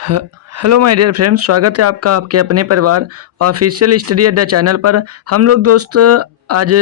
ह hello my dear friends, स्वागत है आपका आपके अपने परिवार ऑफिशियल स्टडी अड्डा चैनल पर। हम लोग दोस्त आज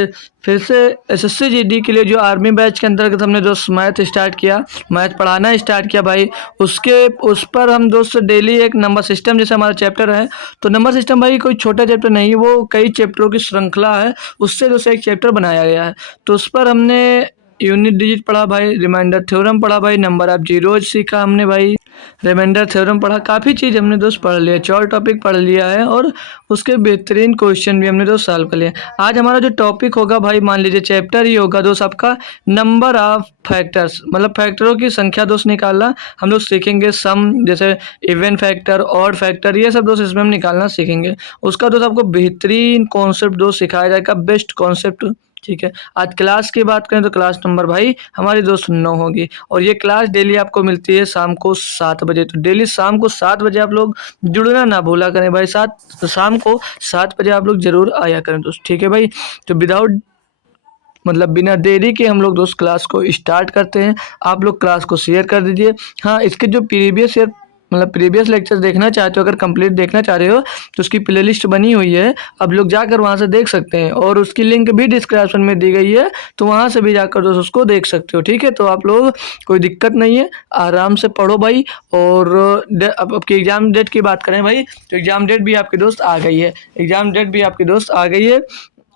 फिर से एसएससी जीडी के लिए जो आर्मी बैच के अंतर्गत हमने दोस्त मैथ स्टार्ट किया, मैथ पढ़ाना स्टार्ट किया भाई। उस पर हम दोस्त डेली एक नंबर सिस्टम जैसे हमारा चैप्टर है, तो नंबर सिस्टम भाई कोई छोटा चैप्टर नहीं है, वो कई चैप्टरों की श्रृंखला है। उससे दोस्त एक चैप्टर बनाया गया है। तो उस पर हमने यूनिट डिजिट पढ़ा भाई, रिमाइंडर थ्योरम पढ़ा भाई, नंबर ऑफ जीरोज सीखा हमने भाई, रिमाइंडर थ्योरम पढ़ा। काफ़ी चीज़ हमने दोस्त पढ़ लिया, 4 टॉपिक पढ़ लिया है और उसके बेहतरीन क्वेश्चन भी हमने दोस्त सॉल्व कर लिया। आज हमारा जो टॉपिक होगा भाई, मान लीजिए चैप्टर ही होगा दोस्त आपका नंबर ऑफ फैक्टर्स, मतलब फैक्टरों की संख्या दोस्त निकालना। हम लोग सीखेंगे सम, जैसे इवन फैक्टर, ऑड फैक्टर, ये सब दोस्त इसमें हम निकालना सीखेंगे। उसका दोस्त आपको बेहतरीन कॉन्सेप्ट दोस्त सिखाया जाएगा, बेस्ट कॉन्सेप्ट। ठीक है, आज क्लास की बात करें तो क्लास नंबर भाई हमारी दोस्त 9 होगी और ये क्लास डेली आपको मिलती है शाम को 7 बजे। तो डेली शाम को 7 बजे आप लोग जुड़ना ना भूला करें भाई। शाम को 7 बजे आप लोग जरूर आया करें दोस्त। ठीक है भाई, तो विदाउट मतलब बिना देरी के हम लोग दोस्त क्लास को स्टार्ट करते हैं। आप लोग क्लास को शेयर कर दीजिए। हाँ, इसके जो प्रीवियस लेक्चर देखना चाहते हो, अगर कंप्लीट देखना चाह रहे हो तो उसकी प्लेलिस्ट बनी हुई है, आप लोग जाकर वहाँ से देख सकते हैं और उसकी लिंक भी डिस्क्रिप्शन में दी गई है, तो वहाँ से भी जाकर दोस्त उसको देख सकते हो। ठीक है, तो आप लोग कोई दिक्कत नहीं है, आराम से पढ़ो भाई। और अब आपकी एग्ज़ाम डेट की बात करें भाई, तो एग्ज़ाम डेट भी आपकी दोस्त आ गई है। एग्ज़ाम डेट भी आपकी दोस्त आ गई है।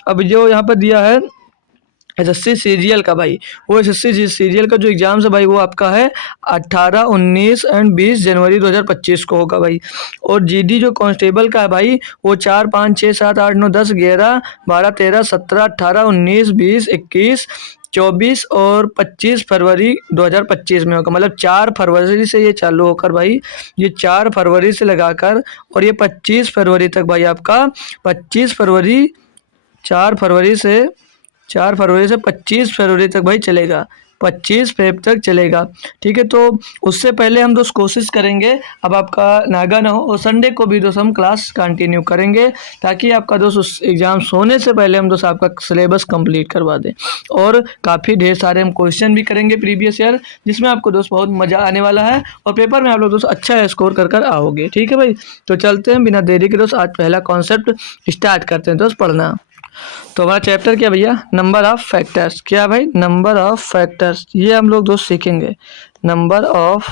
अब जो यहाँ पर दिया है एसएससी सीजीएल का भाई, वो एसएससी सीजीएल का जो एग्ज़ाम्स है भाई, वो आपका है 18, 19 एंड 20 जनवरी 2025 को होगा भाई। और जीडी जो कांस्टेबल का है भाई, वो 4, 5, 6, 7, 8, 9, 10, 11, 12, 13, 17, 18, 19, 20, 21, 24 और 25 फरवरी 2025 में होगा। मतलब 4 फरवरी से ये चालू होकर भाई, ये 4 फरवरी से लगाकर और ये 25 फरवरी तक भाई आपका 25 फरवरी 4 फरवरी से 25 फरवरी तक भाई चलेगा, 25 फेब तक चलेगा। ठीक है, तो उससे पहले हम दोस्त कोशिश करेंगे अब आपका नागा ना हो, और संडे को भी दोस्त हम क्लास कंटिन्यू करेंगे, ताकि आपका दोस्त उस एग्ज़ाम होने से पहले हम दोस्त आपका सिलेबस कंप्लीट करवा दें। और काफ़ी ढेर सारे हम क्वेश्चन भी करेंगे प्रीवियस ईयर, जिसमें आपको दोस्त बहुत मज़ा आने वाला है और पेपर में आप लोग दोस्त अच्छा स्कोर कर आओगे। ठीक है भाई, तो चलते हैं बिना देरी के दोस्त, आज पहला कॉन्सेप्ट स्टार्ट करते हैं दोस्त पढ़ना। तो हमारा चैप्टर क्या भैया, नंबर ऑफ फैक्टर्स। क्या भाई, नंबर ऑफ फैक्टर्स, ये हम लोग दोस्त सीखेंगे, नंबर ऑफ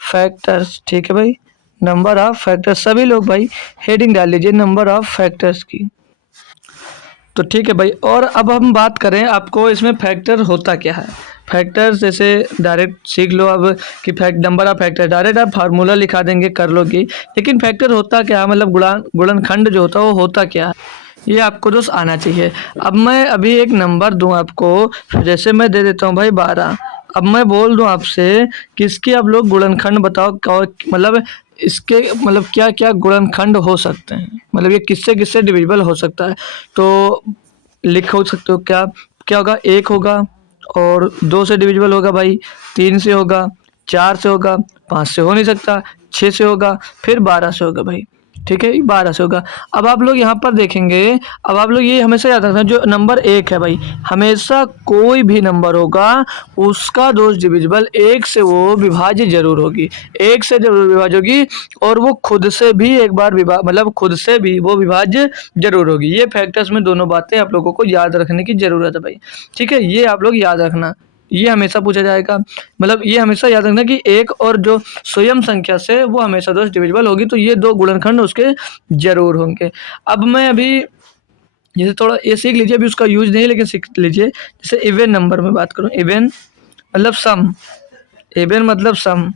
फैक्टर्स। ठीक है भाई, नंबर ऑफ फैक्टर्स। सभी लोग भाई हेडिंग डाल लीजिए नंबर ऑफ फैक्टर्स की। तो ठीक है भाई, और अब हम बात करें आपको इसमें फैक्टर होता क्या है। फैक्टर्स जैसे डायरेक्ट सीख लो अब कि नंबर ऑफ फैक्टर डायरेक्ट आप फार्मूला लिखा देंगे कर लो कि, लेकिन फैक्टर होता क्या है, मतलब गुणनखंड जो होता है वो होता क्या है, ये आपको दोस्त आना चाहिए। अब मैं अभी एक नंबर दूं आपको, जैसे मैं दे देता हूँ भाई 12। अब मैं बोल दूं आपसे कि इसके आप लोग गुणनखंड बताओ, मतलब इसके मतलब क्या क्या गुणनखंड हो सकते हैं, मतलब ये किससे किससे डिविजिबल हो सकता है। तो लिख हो सकते हो क्या, क्या होगा, 1 होगा और 2 से डिविजिबल होगा भाई, 3 से होगा, 4 से होगा, 5 से हो नहीं सकता, 6 से होगा, फिर 12 से होगा भाई। ठीक है, 12 से होगा। अब आप लोग यहाँ पर देखेंगे, अब आप लोग ये हमेशा याद रखना, जो नंबर 1 है भाई, हमेशा कोई भी नंबर होगा उसका दोस्त डिविजिबल 1 से वो विभाज्य जरूर होगी, 1 से जरूर विभाज्य होगी, और वो खुद से भी एक बार मतलब खुद से भी वो विभाज्य जरूर होगी। ये फैक्टर्स में दोनों बातें आप लोगों को याद रखने की जरूरत है भाई। ठीक है, ये आप लोग याद रखना, ये हमेशा पूछा जाएगा। मतलब ये हमेशा याद रखना कि एक और जो स्वयं संख्या से वो हमेशा दोस्त डिविजिबल होगी, तो ये 2 गुणनखंड उसके जरूर होंगे। अब मैं अभी जैसे थोड़ा ये सीख लीजिए, अभी उसका यूज नहीं, लेकिन सीख लीजिए। जैसे इवन नंबर में बात करूँ, इवन मतलब सम, इवन मतलब सम।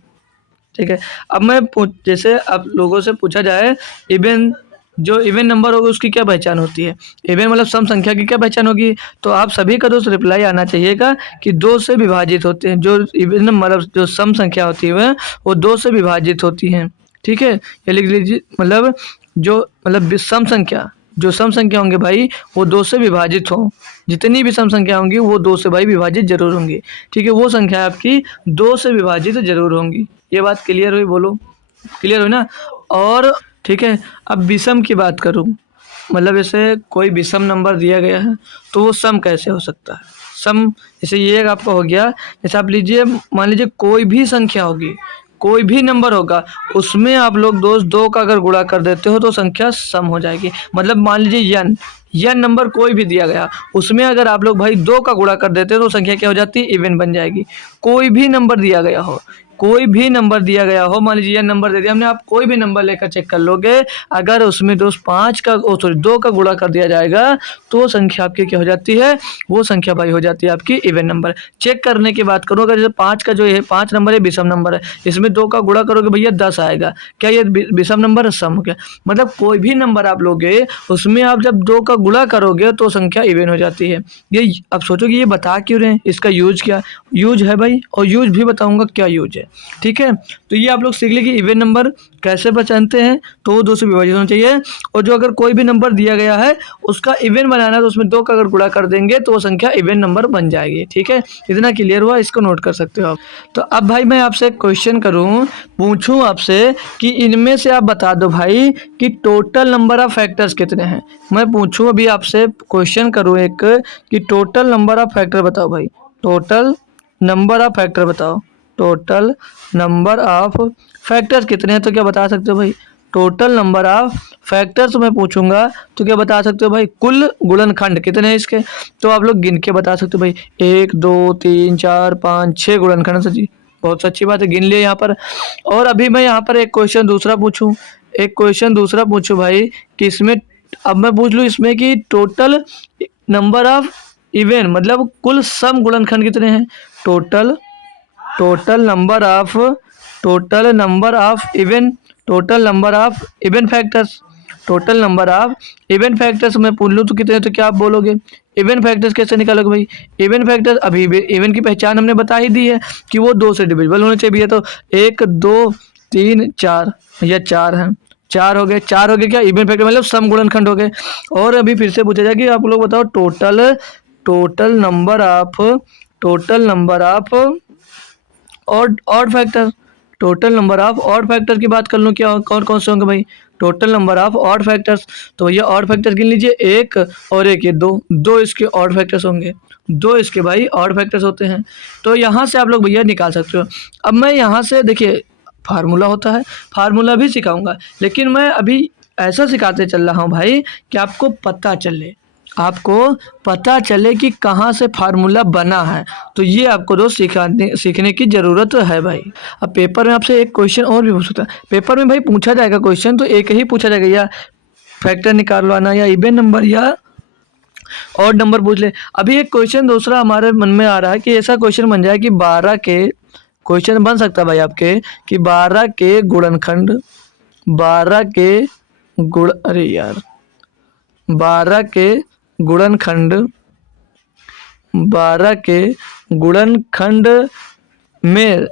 ठीक है, अब मैं जैसे आप लोगों से पूछा जाए इवन, जो इवन नंबर होगा उसकी क्या पहचान होती है, इवन मतलब सम संख्या की क्या पहचान होगी, तो आप सभी का दोस्त रिप्लाई आना चाहिएगा कि 2 से विभाजित होते हैं। जो इवन मतलब जो सम संख्या होती है वो 2 से विभाजित होती हैं। ठीक है, ये लिख लीजिए, मतलब जो मतलब सम संख्या होंगे भाई वो 2 से विभाजित हों, जितनी भी सम संख्या होंगी वो 2 से भाई विभाजित जरूर होंगी। ठीक है, वो संख्या आपकी 2 से विभाजित जरूर होंगी। ये बात क्लियर हुई, बोलो क्लियर हुई ना। और ठीक है, अब विषम की बात करूँ, मतलब जैसे कोई विषम नंबर दिया गया है तो वो सम कैसे हो सकता है। सम जैसे ये आपका हो गया, जैसे आप लीजिए, मान लीजिए कोई भी संख्या होगी, कोई भी नंबर होगा उसमें आप लोग दोस्त 2 का अगर गुणा कर देते हो तो संख्या सम हो जाएगी। मतलब मान लीजिए n नंबर कोई भी दिया गया, उसमें अगर आप लोग भाई 2 का गुणा कर देते हो तो संख्या क्या हो जाती है, इवन बन जाएगी। कोई भी नंबर दिया गया हो, कोई भी नंबर दिया गया हो, मान लीजिए नंबर दे दिया हमने, आप कोई भी नंबर लेकर चेक कर लोगे, अगर उसमें दोस्त 5 का सॉरी 2 का गुणा कर दिया जाएगा तो संख्या आपकी क्या हो जाती है, वो संख्या भाई हो जाती है आपकी इवन नंबर। चेक करने की बात करो, अगर जैसे 5 का जो है 5 नंबर है विषम नंबर है, इसमें 2 का गुणा करोगे भैया 10 आएगा, क्या ये विषम नंबर है, सम हो गया। मतलब कोई भी नंबर आप लोगे उसमें आप जब 2 का गुणा करोगे तो संख्या इवन हो जाती है। ये अब सोचो कि ये बता क्यों रहे हैं, इसका यूज क्या यूज है भाई, और यूज भी बताऊंगा क्या यूज है। ठीक है, तो ये आप लोग सीख ले कि इवन नंबर कैसे पहचानते हैं, तो वो 2 से विभाजित होना चाहिए। और जो अगर कोई भी नंबर दिया गया है उसका इवन बनाना है तो उसमें 2 का अगर गुणा कर देंगे तो वो संख्या इवन नंबर बन जाएगी। ठीक है, इतना क्लियर हुआ, इसको नोट कर सकते हो आप। तो अब भाई मैं आपसे एक क्वेश्चन करूं, पूछूं आपसे कि इनमें से आप बता दो भाई कि टोटल नंबर ऑफ फैक्टर्स कितने हैं। मैं पूछूं अभी आपसे क्वेश्चन करूं एक कि टोटल नंबर ऑफ फैक्टर बताओ भाई, टोटल नंबर ऑफ फैक्टर बताओ, टोटल नंबर ऑफ फैक्टर्स कितने हैं। तो क्या बता सकते हो भाई, टोटल नंबर ऑफ फैक्टर्स मैं पूछूंगा तो क्या बता सकते हो भाई, कुल गुणनखंड कितने हैं इसके, तो आप लोग गिन के बता सकते हो भाई 1 2 3 4 5 6 गुणनखंड। जी बहुत अच्छी बात है, गिन लिए यहाँ पर। और अभी मैं यहाँ पर एक क्वेश्चन दूसरा पूछूं, एक क्वेश्चन दूसरा पूछूं भाई कि इसमें अब मैं पूछ लूँ इसमें कि टोटल नंबर ऑफ इवन मतलब कुल सम गुणनखंड कितने हैं, total total number of total number of even total number of even factors, total number of even factors मैं पूछ लूँ तो कितने, तो क्या आप बोलोगे, इवन फैक्टर्स कैसे निकालोगे भाई, इवन फैक्टर्स अभी इवन की पहचान हमने बता ही दी है कि वो 2 से डिविजिबल होने चाहिए। तो 1 2 3 4 या 4 हैं, 4 हो गए, 4 हो गए क्या इवन फैक्टर मतलब सम गुणनखंड हो गए। और अभी फिर से पूछा जाए कि आप लोग बताओ total total number of odd factor, total number of odd factor की बात कर लूँ, क्या कौन कौन से होंगे भाई, total number of odd factors. तो भैया ऑड फैक्टर गिन लीजिए, 1 और 1 ये 2, 2 इसके ऑड फैक्टर्स होंगे, 2 इसके भाई ऑड फैक्टर्स होते हैं। तो यहाँ से आप लोग भैया निकाल सकते हो। अब मैं यहाँ से देखिए फार्मूला होता है, फार्मूला भी सिखाऊंगा, लेकिन मैं अभी ऐसा सिखाते चल रहा हूँ भाई कि आपको पता चले कि कहाँ से फार्मूला बना है। तो ये आपको रोज सीखने की ज़रूरत है भाई। अब पेपर में आपसे एक क्वेश्चन और भी पूछ सकता है, पेपर में भाई पूछा जाएगा क्वेश्चन तो एक ही पूछा जाएगा, या फैक्टर निकालवाना या इवन नंबर या और नंबर पूछ ले। अभी एक क्वेश्चन दूसरा हमारे मन में आ रहा है कि ऐसा क्वेश्चन बन जाए कि 12 के क्वेश्चन बन सकता है भाई आपके कि 12 के गुणनखंड, 12 के गुण अरे यार 12 के गुणनखंड, 12 के गुणनखंड में,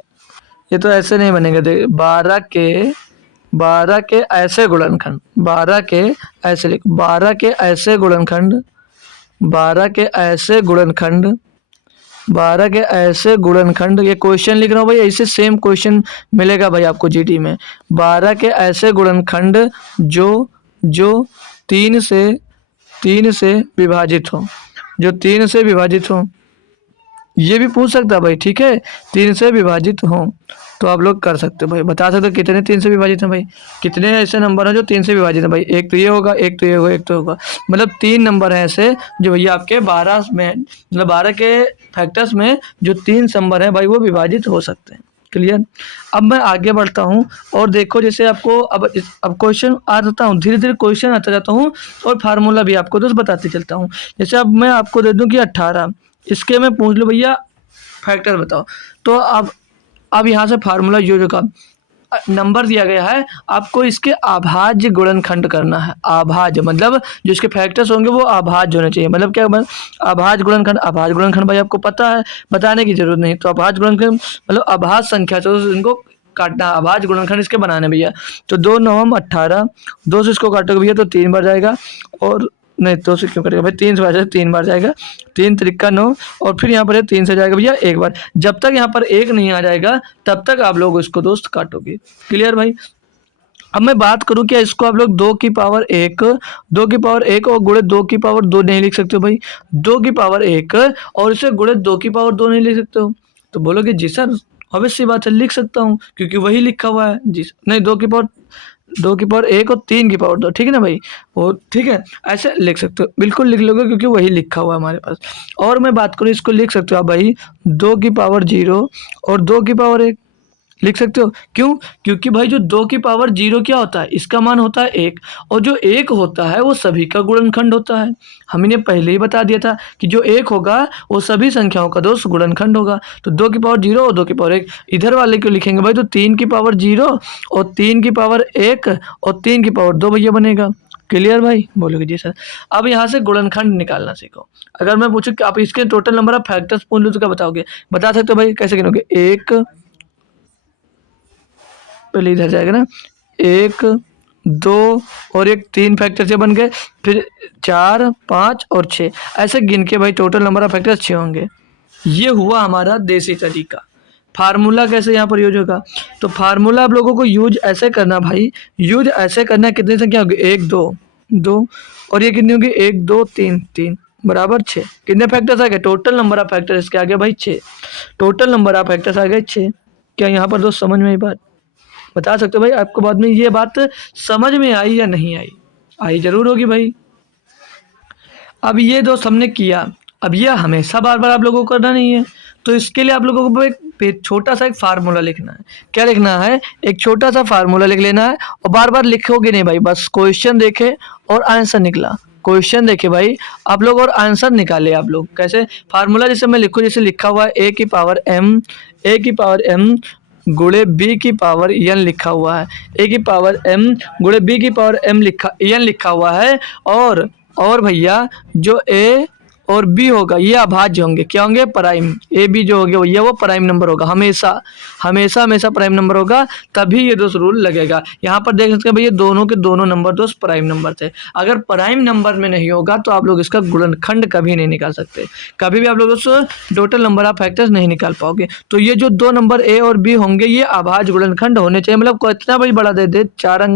ये तो ऐसे नहीं बनेगा, देख 12 के ऐसे गुणनखंड, 12 के ऐसे लिख, 12 के ऐसे गुणनखंड, 12 के ऐसे गुणनखंड, 12 के ऐसे गुणनखंड, ये क्वेश्चन लिख रहा हूँ भाई, ऐसे सेम क्वेश्चन मिलेगा भाई आपको जीडी में। 12 के ऐसे गुणनखंड जो 3 से विभाजित हो, जो 3 से विभाजित हो, ये भी पूछ सकता है भाई। ठीक है, 3 से विभाजित हो तो आप लोग कर सकते हो भाई, बता सकते हो कितने 3 से विभाजित हैं भाई, कितने ऐसे नंबर हैं जो 3 से विभाजित हैं भाई, एक तो ये होगा, एक तो ये होगा, एक तो होगा, मतलब 3 नंबर हैं ऐसे जो भैया आपके 12 में मतलब 12 के फैक्टर्स में जो 3 नंबर हैं भाई वो विभाजित हो सकते हैं। क्लियर। अब मैं आगे बढ़ता हूँ और देखो जैसे आपको अब क्वेश्चन आ जाता हूँ, धीरे धीरे क्वेश्चन आता जाता हूँ और फार्मूला भी आपको दोस्त बताते चलता हूँ। जैसे अब मैं आपको दे दूँ कि 18, इसके मैं पूछ लूँ भैया फैक्टर बताओ, तो अब यहाँ से फार्मूला यूज होगा, नंबर दिया गया है, आपको इसके अभाज्य गुणनखंड करना है। अभाज्य मतलब जो इसके फैक्टर्स होंगे वो अभाज्य होने चाहिए। मतलब क्या अभाज्य गुणनखंड, अभाज्य गुणनखंड भाई आपको पता है, बताने की जरूरत नहीं। तो अभाज्य गुणनखंड मतलब अभाज्य संख्या से इनको काटना, अभाज्य गुणनखंड इसके बनाने भैया। तो 2 9 18, 2 से इसको काटोगे भैया तो 3 बार जाएगा, और नहीं 2 से क्यों करेगा भाई, 3 से जाएगा, 3 बार जाएगा, 3 त्रिका 9, और फिर यहाँ पर 3 से जाएगा भैया 1 बार। जब तक यहाँ पर 1 नहीं आ जाएगा तब तक आप लोग इसको दोस्त काटोगे। क्लियर भाई। अब मैं बात करूं क्या इसको आप लोग 2 की पावर 1 और गुणे 2 की पावर 2 नहीं लिख सकते हो भाई, 2 की पावर 1 और इसे गुणे 2 की पावर 2 नहीं लिख सकते हो। तो बोलोगे जी सर ऑब्वियस सी बात है लिख सकता हूँ क्योंकि वही लिखा हुआ है जी। नहीं, 2 की पावर 1 और 3 की पावर 2, ठीक है ना भाई, वो ठीक है, ऐसे लिख सकते हो, बिल्कुल लिख लोगे क्योंकि वही लिखा हुआ है हमारे पास। और मैं बात करूँ, इसको लिख सकते हो आप भाई 2 की पावर 0 और 2 की पावर 1 लिख सकते हो। क्यों? क्योंकि भाई जो 2 की पावर 0 क्या होता है, इसका मान होता है 1, और जो 1 होता है वो सभी का गुणनखंड होता है। हम इन्हें पहले ही बता दिया था कि जो 1 होगा वो सभी संख्याओं का दोस्त गुणनखंड होगा। तो 2 की पावर 0 और 2 की पावर 1 इधर वाले को लिखेंगे भाई, तो 3 की पावर 0 और 3 की पावर 1 और 3 की पावर 2 भैया बनेगा। क्लियर भाई? बोलोगे जी सर। अब यहाँ से गुणनखंड निकालना सीखो। अगर मैं पूछूं कि आप इसके टोटल नंबर ऑफ फैक्टर्स पूछ लो तो क्या बताओगे? बता सकते हो भाई, कैसे गिनोगे? एक, पहले इधर जाएगा ना, 1 2 और एक 3 फैक्टर से बन गए, फिर 4 5 और 6, ऐसे गिन के भाई टोटल नंबर ऑफ फैक्टर 6 होंगे। ये हुआ हमारा देसी तरीका। फार्मूला कैसे यहाँ पर यूज होगा? तो फार्मूला आप लोगों को यूज ऐसे करना भाई, यूज ऐसे करना, कितनी संख्या होगी? 1 2 2, और ये कितनी होगी? 1 2 3 3 बराबर 6। कितने फैक्टर्स आ गए? टोटल नंबर ऑफ फैक्टर इसके आ गए भाई 6। टोटल नंबर ऑफ फैक्टर्स आ गए 6। क्या यहाँ पर दोस्त समझ में आई बात? बता सकते हो भाई आपको बाद में ये बात समझ में आई या नहीं आई? आई जरूर होगी भाई। अब ये दोस्त हमने किया, अब ये हमेशा बार बार आप लोगों को करना नहीं है, तो इसके लिए आप लोगों को एक छोटा सा एक फार्मूला लिखना है। क्या लिखना है? एक छोटा सा फार्मूला लिख लेना है, और बार बार लिखोगे नहीं भाई, बस क्वेश्चन देखे और आंसर निकला, क्वेश्चन देखे भाई आप लोग और आंसर निकाले आप लोग। कैसे? फार्मूला जैसे मैं लिखूँ, जैसे लिखा हुआ है a की पावर m गुणे b की पावर n लिखा हुआ है, a की पावर m गुणे b की पावर m n लिखा हुआ है, और भैया जो a और b होगा ये अभाज्य होंगे। क्या होंगे? प्राइम। ए बी जो हो गया भैया वो प्राइम नंबर होगा, हमेशा हमेशा हमेशा प्राइम नंबर होगा, तभी ये दोस्त रूल लगेगा। यहाँ पर देख सकते हैं भैया दोनों के दोनों नंबर दोस्त प्राइम नंबर थे। अगर प्राइम नंबर में नहीं होगा तो आप लोग इसका गुणनखंड कभी नहीं निकाल सकते, कभी भी आप लोग दोस्त टोटल नंबर ऑफ फैक्टर्स नहीं निकाल पाओगे। तो ये जो दो नंबर ए और बी होंगे ये अभाज्य गुणनखंड होने चाहिए, मतलब कितना भाई बड़ा दे दे, 4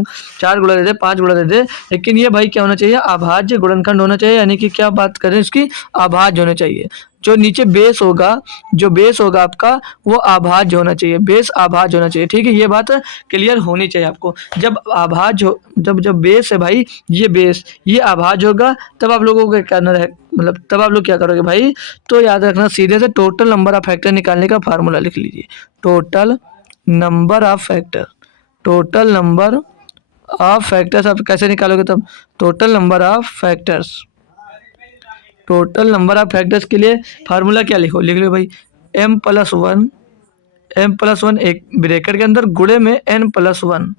गुणा दे दे, 5 गुणा दे दे, लेकिन ये भाई क्या होना चाहिए? अभाज्य गुणनखंड होना चाहिए। यानी कि क्या बात करें इसकी? अभाज्य होने चाहिए। जो नीचे बेस होगा, जो बेस होगा आपका वो अभाज्य होना चाहिए, बेस अभाज्य होना चाहिए, ठीक है? ये बात क्लियर होनी चाहिए आपको। जब अभाज्य हो, जब बेस है भाई, ये बेस ये अभाज्य होगा, तब आप लोगों को क्या करना है, मतलब तब आप लोग क्या करोगे भाई? तो याद रखना, सीधे से टोटल नंबर ऑफ फैक्टर निकालने का फार्मूला लिख लीजिए। Total number of factor, total number of factors आप कैसे निकालोगे? तब total number of factors, total number of factors के लिए फार्मूला क्या लिखो? लिख लो भाई m+1 एक ब्रैकेट के अंदर गुणे में n+1,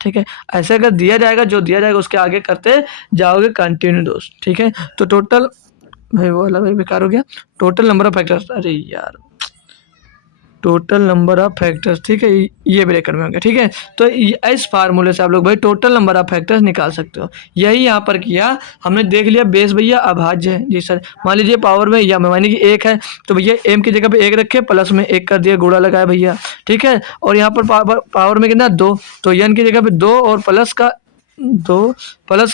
ठीक है? ऐसे अगर दिया जाएगा, जो दिया जाएगा उसके आगे करते जाओगे कंटिन्यू दोस्त, ठीक है? तो टोटल भाई वो वाला भाई बेकार हो गया, टोटल नंबर ऑफ फैक्टर्स, अरे यार टोटल नंबर ऑफ फैक्टर्स, ठीक है? ये ब्रैकेट में हो गया, ठीक है? तो इस फार्मूले से आप लोग भाई टोटल नंबर ऑफ फैक्टर्स निकाल सकते हो। यही यहाँ पर किया हमने, देख लिया बेस भैया अभाज्य है जी सर। मान लीजिए पावर में या मानी कि 1 है, तो भैया m की जगह पे 1 रखे, प्लस में 1 कर दिया, गुणा लगाया भैया, ठीक है? और यहाँ पर पावर में कितना? 2, तो n की जगह पे 2 और प्लस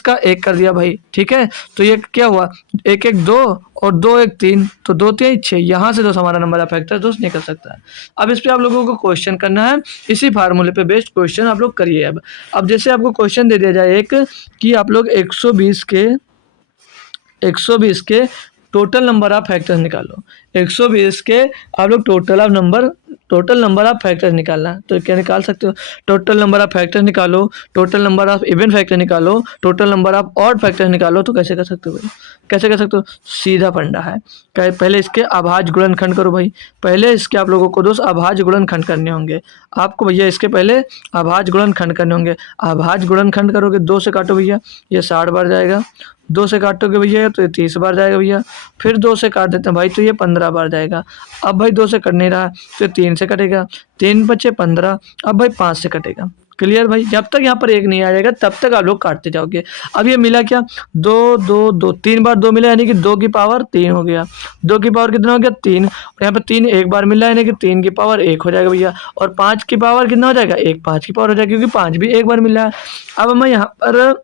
का 1 कर दिया भाई, ठीक है? तो ये क्या हुआ? 1 1 2 और 2 1 3, तो 2 3 6, यहाँ से दोस्त हमारा नंबर ऑफ फैक्टर दोस्त निकल सकता है। अब इस पे आप लोगों को क्वेश्चन करना है, इसी फार्मूले पे बेस्ड क्वेश्चन आप लोग करिए। अब जैसे आपको क्वेश्चन दे दिया जाए एक कि आप लोग 120 के टोटल नंबर ऑफ फैक्टर्स निकालो। 120 के आप लोग टोटल नंबर ऑफ फैक्टर्स निकालना है, तो क्या निकाल सकते हो? टोटल नंबर ऑफ फैक्टर्स निकालो, total number of even factor निकालो, total number of odd factors निकालो। तो कैसे कर सकते हो भाई? कैसे कर सकते हो? सीधा फंडा है, पहले इसके अभाज्य गुणनखंड करो भाई। पहले इसके आप लोगों को दोस्त अभाज्य गुणनखंड करने होंगे आपको भैया, इसके पहले अभाज्य गुणनखंड करने होंगे। अभाज्य गुणनखंड करोगे, 2 से काटो भैया, ये 60 बार जाएगा, 2 से काटोगे भैया तो ये 30 बार जाएगा भैया, फिर 2 से काट देते हैं भाई तो ये 15 बार जाएगा। अब भाई 2 से कट नहीं रहा तो 3 से कटेगा, 3 बचे 15, अब भाई 5 से कटेगा। क्लियर भाई? जब तक यहाँ पर 1 नहीं आ जाएगा तब तक आप लोग काटते जाओगे। अब ये मिला क्या? 2 2 2, 3 बार 2 मिला, यानी कि 2 की पावर 3 हो गया। 2 की पावर कितना हो गया? 3, और यहाँ पर 3 एक बार मिला, यानी कि 3 की पावर 1 हो जाएगा भैया। और 5 की पावर कितना हो जाएगा? 1 5 की पावर हो जाएगा, क्योंकि 5 भी एक बार मिला है। अब मैं यहाँ पर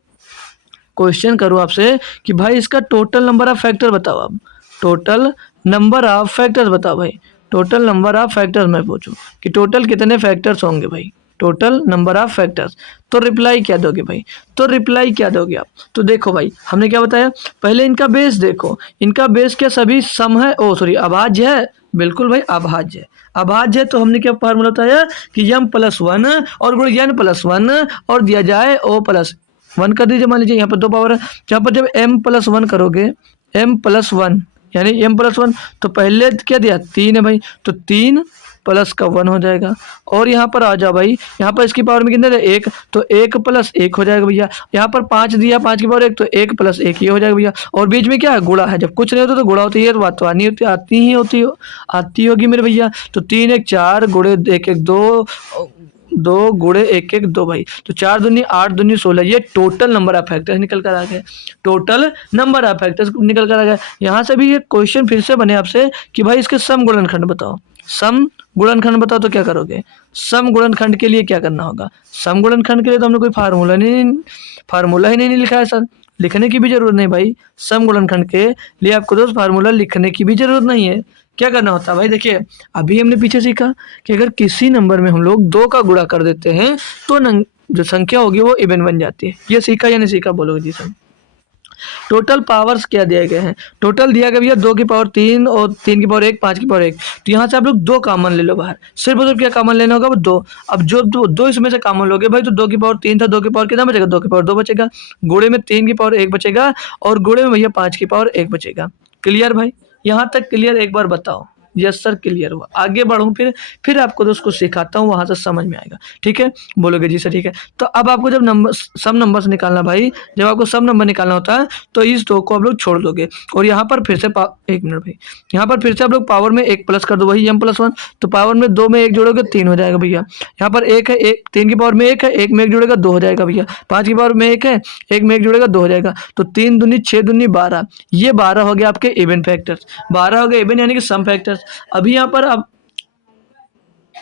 क्वेश्चन करूँ आपसे कि भाई इसका टोटल नंबर ऑफ फैक्टर बताओ। अब टोटल नंबर ऑफ फैक्टर्स बताओ भाई, टोटल नंबर ऑफ फैक्टर्स मैं पूछूं कि टोटल कितने फैक्टर्स होंगे भाई, टोटल नंबर ऑफ फैक्टर्स, तो रिप्लाई क्या दोगे भाई, तो रिप्लाई क्या दोगे आप। तो देखो भाई हमने क्या बताया, पहले इनका बेस देखो, इनका बेस क्या सभी सम है, ओ सॉरी अभाज्य है, बिल्कुल भाई अभाज्य है, अभाज्य है। तो हमने क्या फार्मूला बताया कि m प्लस वन और गुण n प्लस वन और दिया जाए o प्लस वन कर दीजिए। मान लीजिए यहाँ पर दो पावर है, यहाँ पर जब m प्लस वन करोगे, m प्लस वन यानी m प्लस वन, तो पहले क्या दिया 3 है भाई, तो 3 प्लस का 1 हो जाएगा। और यहाँ पर आ जाओ भाई, यहाँ पर इसकी पावर में कितने थे 1, तो 1 प्लस 1 हो जाएगा भैया। यहाँ पर 5 दिया, 5 की पावर 1, तो 1 प्लस 1 ये हो जाएगा भैया। और बीच में क्या है गुणा है, जब कुछ नहीं होता तो गुणा होती है, तो बात तो आनी होती आती ही होती हो आती होगी मेरे भैया। तो 3 1 4 गुणे 1 1 2, 2 गुणे 1 1 2 भाई, तो 4 दूनी 8 दूनी 16, ये टोटल नंबर ऑफ फैक्टर्स निकल कर आ गए, टोटल नंबर ऑफ फैक्टर्स निकल कर आ गए। यहाँ से भी ये क्वेश्चन फिर से बने आपसे कि भाई इसके सम गुणनखंड बताओ, सम गुणनखंड बताओ, तो क्या करोगे, सम गुणनखंड के लिए क्या करना होगा, सम गुणनखंड के लिए तो हमने कोई फार्मूला ही नहीं लिखा है सर, लिखने की भी जरूरत नहीं भाई, सम गुणनखंड के लिए आपको दोस्त फार्मूला लिखने की भी जरूरत नहीं है। क्या करना होता है भाई, देखिए अभी हमने पीछे सीखा कि अगर किसी नंबर में हम लोग 2 का गुणा कर देते हैं तो जो संख्या होगी वो इवन बन जाती है। ये सीखा या नहीं सीखा बोलोगे जी सर। टोटल पावर्स क्या दिए गए हैं, टोटल दिया गया भैया 2 की पावर 3 और 3 की पावर 1 5 की पावर 1, तो यहाँ से आप लोग 2 कॉमन ले लो बाहर, सिर्फ और सिर्फ क्या कॉमन लेना होगा वो 2। अब जो दो इसमें से कॉमन लोगे भाई, तो 2 की पावर 3 था, 2 की पावर कितना बचेगा, 2 की पावर 2 बचेगा, गुणे में 3 की पावर 1 बचेगा और गुणे में भैया 5 की पावर 1 बचेगा। क्लियर भाई, यहाँ तक क्लियर, एक बार बताओ। यस सर क्लियर हुआ, आगे बढ़ूँ फिर आपको दोस्त को सिखाता हूँ, वहां से समझ में आएगा, ठीक है बोलोगे जी सर ठीक है। तो अब आपको जब नंबर सम नंबर से निकालना भाई, जब आपको सम नंबर निकालना होता है तो इस 2 को आप लोग छोड़ दोगे और यहाँ पर फिर से 1 मिनट भाई, यहाँ पर फिर से आप लोग पावर में 1 प्लस कर दो, वही m प्लस 1, तो पावर में 2 में 1 जोड़ोगे 3 हो जाएगा भैया। यहाँ पर 1 है, 1 3 की पावर में 1 है, 1 में 1 जोड़ेगा 2 हो जाएगा भैया। 5 की पावर में 1 है, 1 में 1 जोड़ेगा 2 हो जाएगा, तो 3 दूनी 6 दूनी 12, ये 12 हो गया आपके इवन फैक्टर्स, 12 हो गए इवन यानी कि सम फैक्टर्स। अभी यहाँ पर अब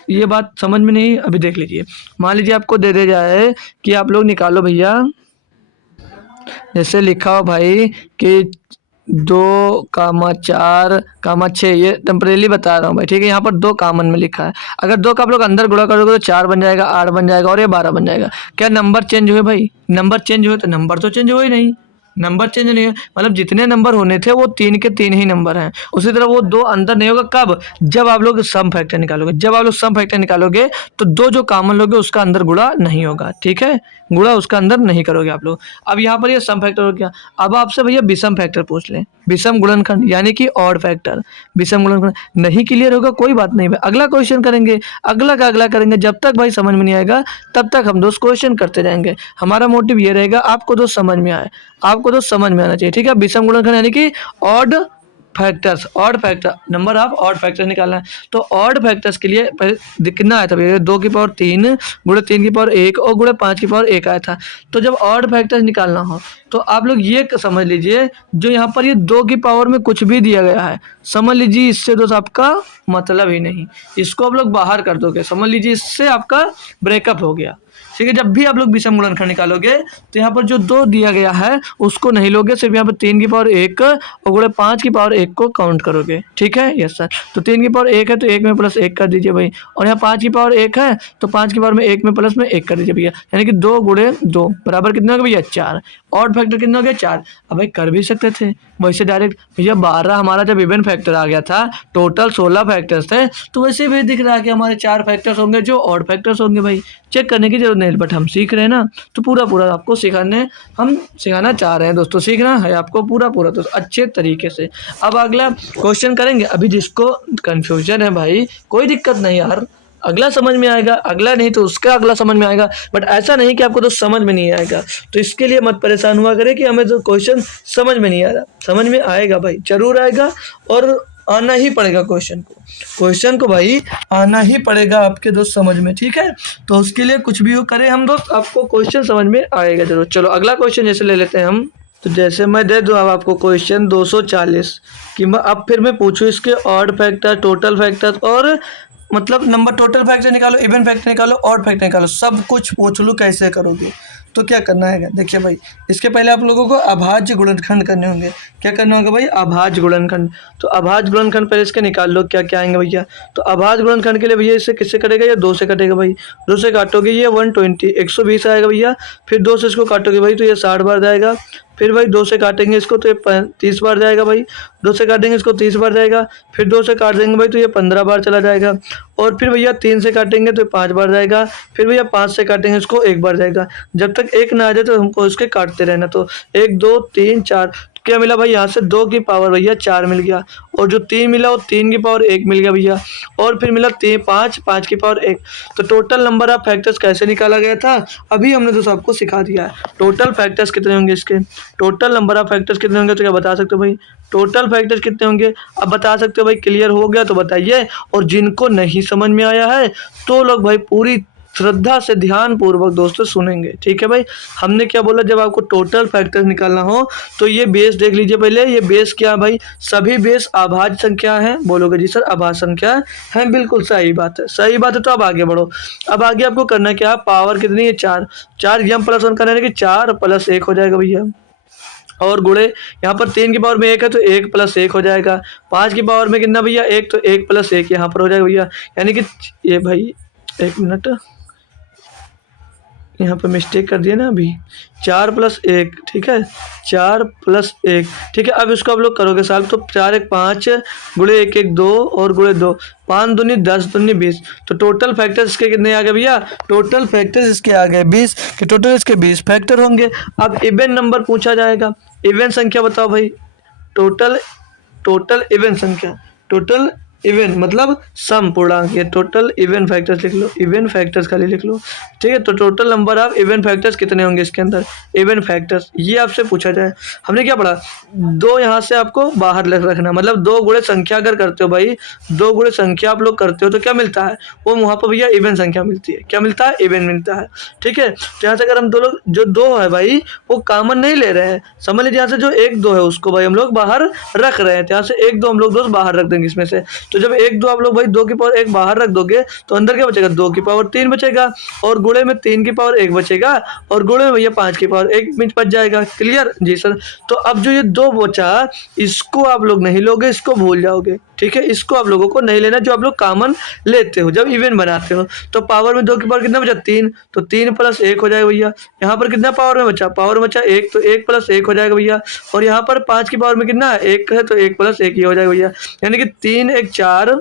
ये बात समझ में नहीं, अभी देख लीजिए, मान लीजिए आपको दे दे जाए कि आप लोग निकालो भैया, जैसे लिखा हो भाई कि 2,4,6, ये टेम्परेली बता रहा हूँ भाई, ठीक है। यहाँ पर 2 कॉमन में लिखा है, अगर 2 का आप लोग अंदर गुणा करोगे तो 4 बन जाएगा, 8 बन जाएगा और ये 12 बन जाएगा। क्या नंबर चेंज हुए भाई, नंबर चेंज हुए, तो नंबर तो चेंज हुए ही नहीं, नंबर चेंज नहीं है, मतलब जितने नंबर होने थे वो 3 के 3 ही नंबर हैं। उसी तरह वो 2 अंदर नहीं होगा, कब, जब आप लोग सम फैक्टर निकालोगे, जब आप लोग सम फैक्टर निकालोगे तो 2 जो कॉमन लोगे उसका अंदर गुणा नहीं होगा, ठीक है, गुणा उसका अंदर नहीं करोगे आप लोग। अब यहाँ पर ये सम फैक्टर हो गया, अब आपसे भैया विषम फैक्टर पूछ लें, विषम गुणनखंड यानी कि ऑड फैक्टर, विषम गुणनखंड नहीं क्लियर होगा कोई बात नहीं भाई, अगला क्वेश्चन करेंगे, अगला का अगला करेंगे, जब तक भाई समझ में नहीं आएगा तब तक हम दोस्त क्वेश्चन करते जाएंगे। हमारा मोटिव ये रहेगा आपको दोस्त समझ में आए, आपको तो समझ में आना चाहिए, ठीक है। विषम गुणनखंड यानी कि odd factors, odd factor, number of odd factors निकालना है। तो ऑड फैक्टर्स के लिए पहले कितना आया था भैया, 2 की पावर 3 गुणे 3 की पावर 1 और गुणे 5 की पावर 1 आया था। तो जब ऑड फैक्टर्स निकालना हो तो आप लोग ये समझ लीजिए, जो यहाँ पर ये 2 की पावर में कुछ भी दिया गया है, समझ लीजिए इससे दोस्त आपका मतलब ही नहीं, इसको आप लोग बाहर कर दोगे, समझ लीजिए इससे आपका ब्रेकअप हो गया, ठीक है। जब भी आप लोग विषम गुणनखंड निकालोगे तो यहाँ पर जो 2 दिया गया है उसको नहीं लोगे, सिर्फ यहाँ पर 3 की पावर 1 और गुणे 5 की पावर 1 को काउंट करोगे, ठीक है। यस सर, तो 3 की पावर 1 है तो 1 में प्लस 1 कर दीजिए भाई, और यहाँ 5 की पावर 1 है तो 5 की पावर में 1 में प्लस में 1 कर दीजिए भैया, यानी कि 2 गुणे 2 बराबर कितना हो गया भैया 4। ऑड फैक्टर कितना हो गया 4। अब भाई कर भी सकते थे वैसे डायरेक्ट भैया, 12 हमारा जब इवन फैक्टर आ गया था, टोटल 16 फैक्टर्स थे, तो वैसे भी दिख रहा है कि हमारे 4 फैक्टर्स होंगे जो ऑड फैक्टर्स होंगे भाई, चेक करने की जरूरत नहीं, बट हम सीख रहे हैं ना, तो पूरा आपको सिखाना चाह रहे हैं दोस्तों, सीखना है आपको पूरा तो अच्छे तरीके से। अब अगला क्वेश्चन करेंगे, अभी जिसको कन्फ्यूजन है भाई कोई दिक्कत नहीं यार, अगला समझ में आएगा, अगला नहीं तो उसका अगला समझ में आएगा, बट ऐसा नहीं कि आपको तो समझ में नहीं आएगा, तो इसके लिए मत परेशान हुआ करें कि हमें तो क्वेश्चन समझ में नहीं आ रहा, समझ में आएगा भाई, जरूर आएगा और आना ही पड़ेगा क्वेश्चन को भाई आना ही पड़ेगा आपके दोस्त समझ में, ठीक है। तो उसके लिए कुछ भी हो करें हम दोस्त, आपको क्वेश्चन समझ में आएगा जरूर। चलो अगला क्वेश्चन जैसे ले लेते हैं हम, तो जैसे मैं दे दूँ अब आपको क्वेश्चन 240 कि अब फिर मैं पूछूँ इसके ऑड फैक्टर, टोटल फैक्टर और मतलब नंबर, टोटल फैक्टर निकालो, इवन फैक्टर निकालो, ऑड फैक्टर निकालो, सब कुछ पूछ लूँ कैसे करोगे। तो क्या करना है, देखिए भाई, इसके पहले आप लोगों को अभाज्य गुणनखंड करने होंगे। क्या करना होगा भाई, अभाज्य गुणनखंड। तो अभाज्य गुणनखंड पहले इसके निकाल लो, क्या क्या आएंगे भैया। तो अभाज्य गुणनखंड के लिए भैया इससे किससे कटेगा, ये 2 से कटेगा भाई। 2 से काटोगे ये 120 120 आएगा भैया। फिर 2 से इसको काटोगे भाई तो ये 60 बार जाएगा। फिर भाई 2 से काटेंगे इसको तो ये 30 बार जाएगा भाई। 2 से काटेंगे इसको 30 बार जाएगा। फिर 2 से काट देंगे भाई तो ये 15 बार चला जाएगा। और फिर भैया 3 से काटेंगे तो 5 बार जाएगा। फिर भैया 5 से काटेंगे इसको 1 बार जाएगा। जब तक 1 ना आ जाए तो हमको इसके काटते रहना। तो 1 2 3 4 क्या मिला भाई, यहाँ से 2 की पावर भैया 4 मिल गया। और जो 3 मिला वो 3 की पावर 1 मिल गया भैया। और फिर मिला 5 5 की पावर 1। तो टोटल नंबर ऑफ फैक्टर्स कैसे निकाला गया था, अभी हमने तो सबको सिखा दिया है। टोटल फैक्टर्स कितने होंगे इसके, टोटल नंबर ऑफ फैक्टर्स कितने होंगे, तो क्या बता सकते हो भाई, टोटल फैक्टर्स कितने होंगे। अब बता सकते हो भाई, क्लियर हो गया तो बताइए। और जिनको नहीं समझ में आया है तो लोग भाई पूरी श्रद्धा से ध्यान पूर्वक दोस्तों सुनेंगे, ठीक है भाई। हमने क्या बोला, जब आपको टोटल फैक्टर निकालना हो तो ये बेस देख लीजिए पहले। ये बेस क्या है भाई, सभी बेस अभाज्य संख्या है। बोलोगे जी सर अभाज्य संख्या है, बिल्कुल सही बात है, सही बात है। तो अब आगे बढ़ो। अब आगे आपको करना क्या है, पावर कितनी है 4 4 यम प्लस 1 करना है कि 4 प्लस 1 हो जाएगा भैया। और गुणे यहाँ पर 3 की पावर में 1 है तो 1 प्लस 1 हो जाएगा। 5 की पावर में कितना भैया 1, तो 1 प्लस 1 यहाँ पर हो जाएगा भैया। यानी कि ये भाई 1 मिनट, यहाँ पे मिस्टेक कर दिया ना अभी, 4 प्लस 1, ठीक है, 4 प्लस 1, ठीक है। अब इसको आप लोग करोगे सॉल्व तो 4 1 5 गुणे 1 1 2 और गुणे 2 5 दूनी 10 दूनी 20। तो टोटल फैक्टर्स इसके कितने आ गए भैया, टोटल फैक्टर्स इसके आ गए 20 के, टोटल इसके 20 फैक्टर होंगे। अब इवन नंबर पूछा जाएगा, इवन संख्या बताओ भाई। टोटल टोटल इवन संख्या, टोटल इवन मतलब सम पूर्णांक, ये टोटल इवन फैक्टर्स लिख लो, इवन फैक्टर्स खाली लिख लो, ठीक है। तो total number of even factors कितने होंगे इसके अंदर, इवन फैक्टर्स, ये आपसे पूछा जाए। हमने क्या पढ़ा, 2 यहाँ से आपको बाहर रखना, मतलब 2 गुणे संख्या अगर करते हो भाई, 2 गुणे संख्या आप लोग करते हो तो क्या मिलता है, वो वहाँ पर भैया इवन संख्या मिलती है। क्या मिलता है, इवन मिलता है, ठीक है। तो यहाँ से अगर हम 2 लोग जो 2 है भाई वो कॉमन नहीं ले रहे हैं, समझ लीजिए यहाँ से जो 1 2 है उसको भाई हम लोग बाहर रख रहे हैं। तो यहाँ से 1 2 हम लोग दोस्त बाहर रख देंगे इसमें से। तो जब 1 2 आप लोग भाई 2 की पावर 1 बाहर रख दोगे तो अंदर क्या बचेगा, 2 की पावर 3 बचेगा। और गुणे में 3 की पावर 1 बचेगा। और गुणे में भैया 5 की पावर 1 बच जाएगा। क्लियर जी सर। तो अब जो ये 2 बचा इसको आप लोग नहीं लोगे, इसको भूल जाओगे, ठीक है। इसको आप लोगों को नहीं लेना, जो आप लोग कॉमन लेते हो जब इवन बनाते हो। तो पावर में 2 की पावर कितना बचा 3, तो 3 प्लस 1 हो जाएगा भैया। यहाँ पर कितना पावर में बचा, पावर बचा 1, तो 1 प्लस 1 हो जाएगा भैया। और यहाँ पर 5 की पावर में कितना है 1 है, तो 1 प्लस 1 ही हो जाएगा भैया। यानी कि 3 1 4,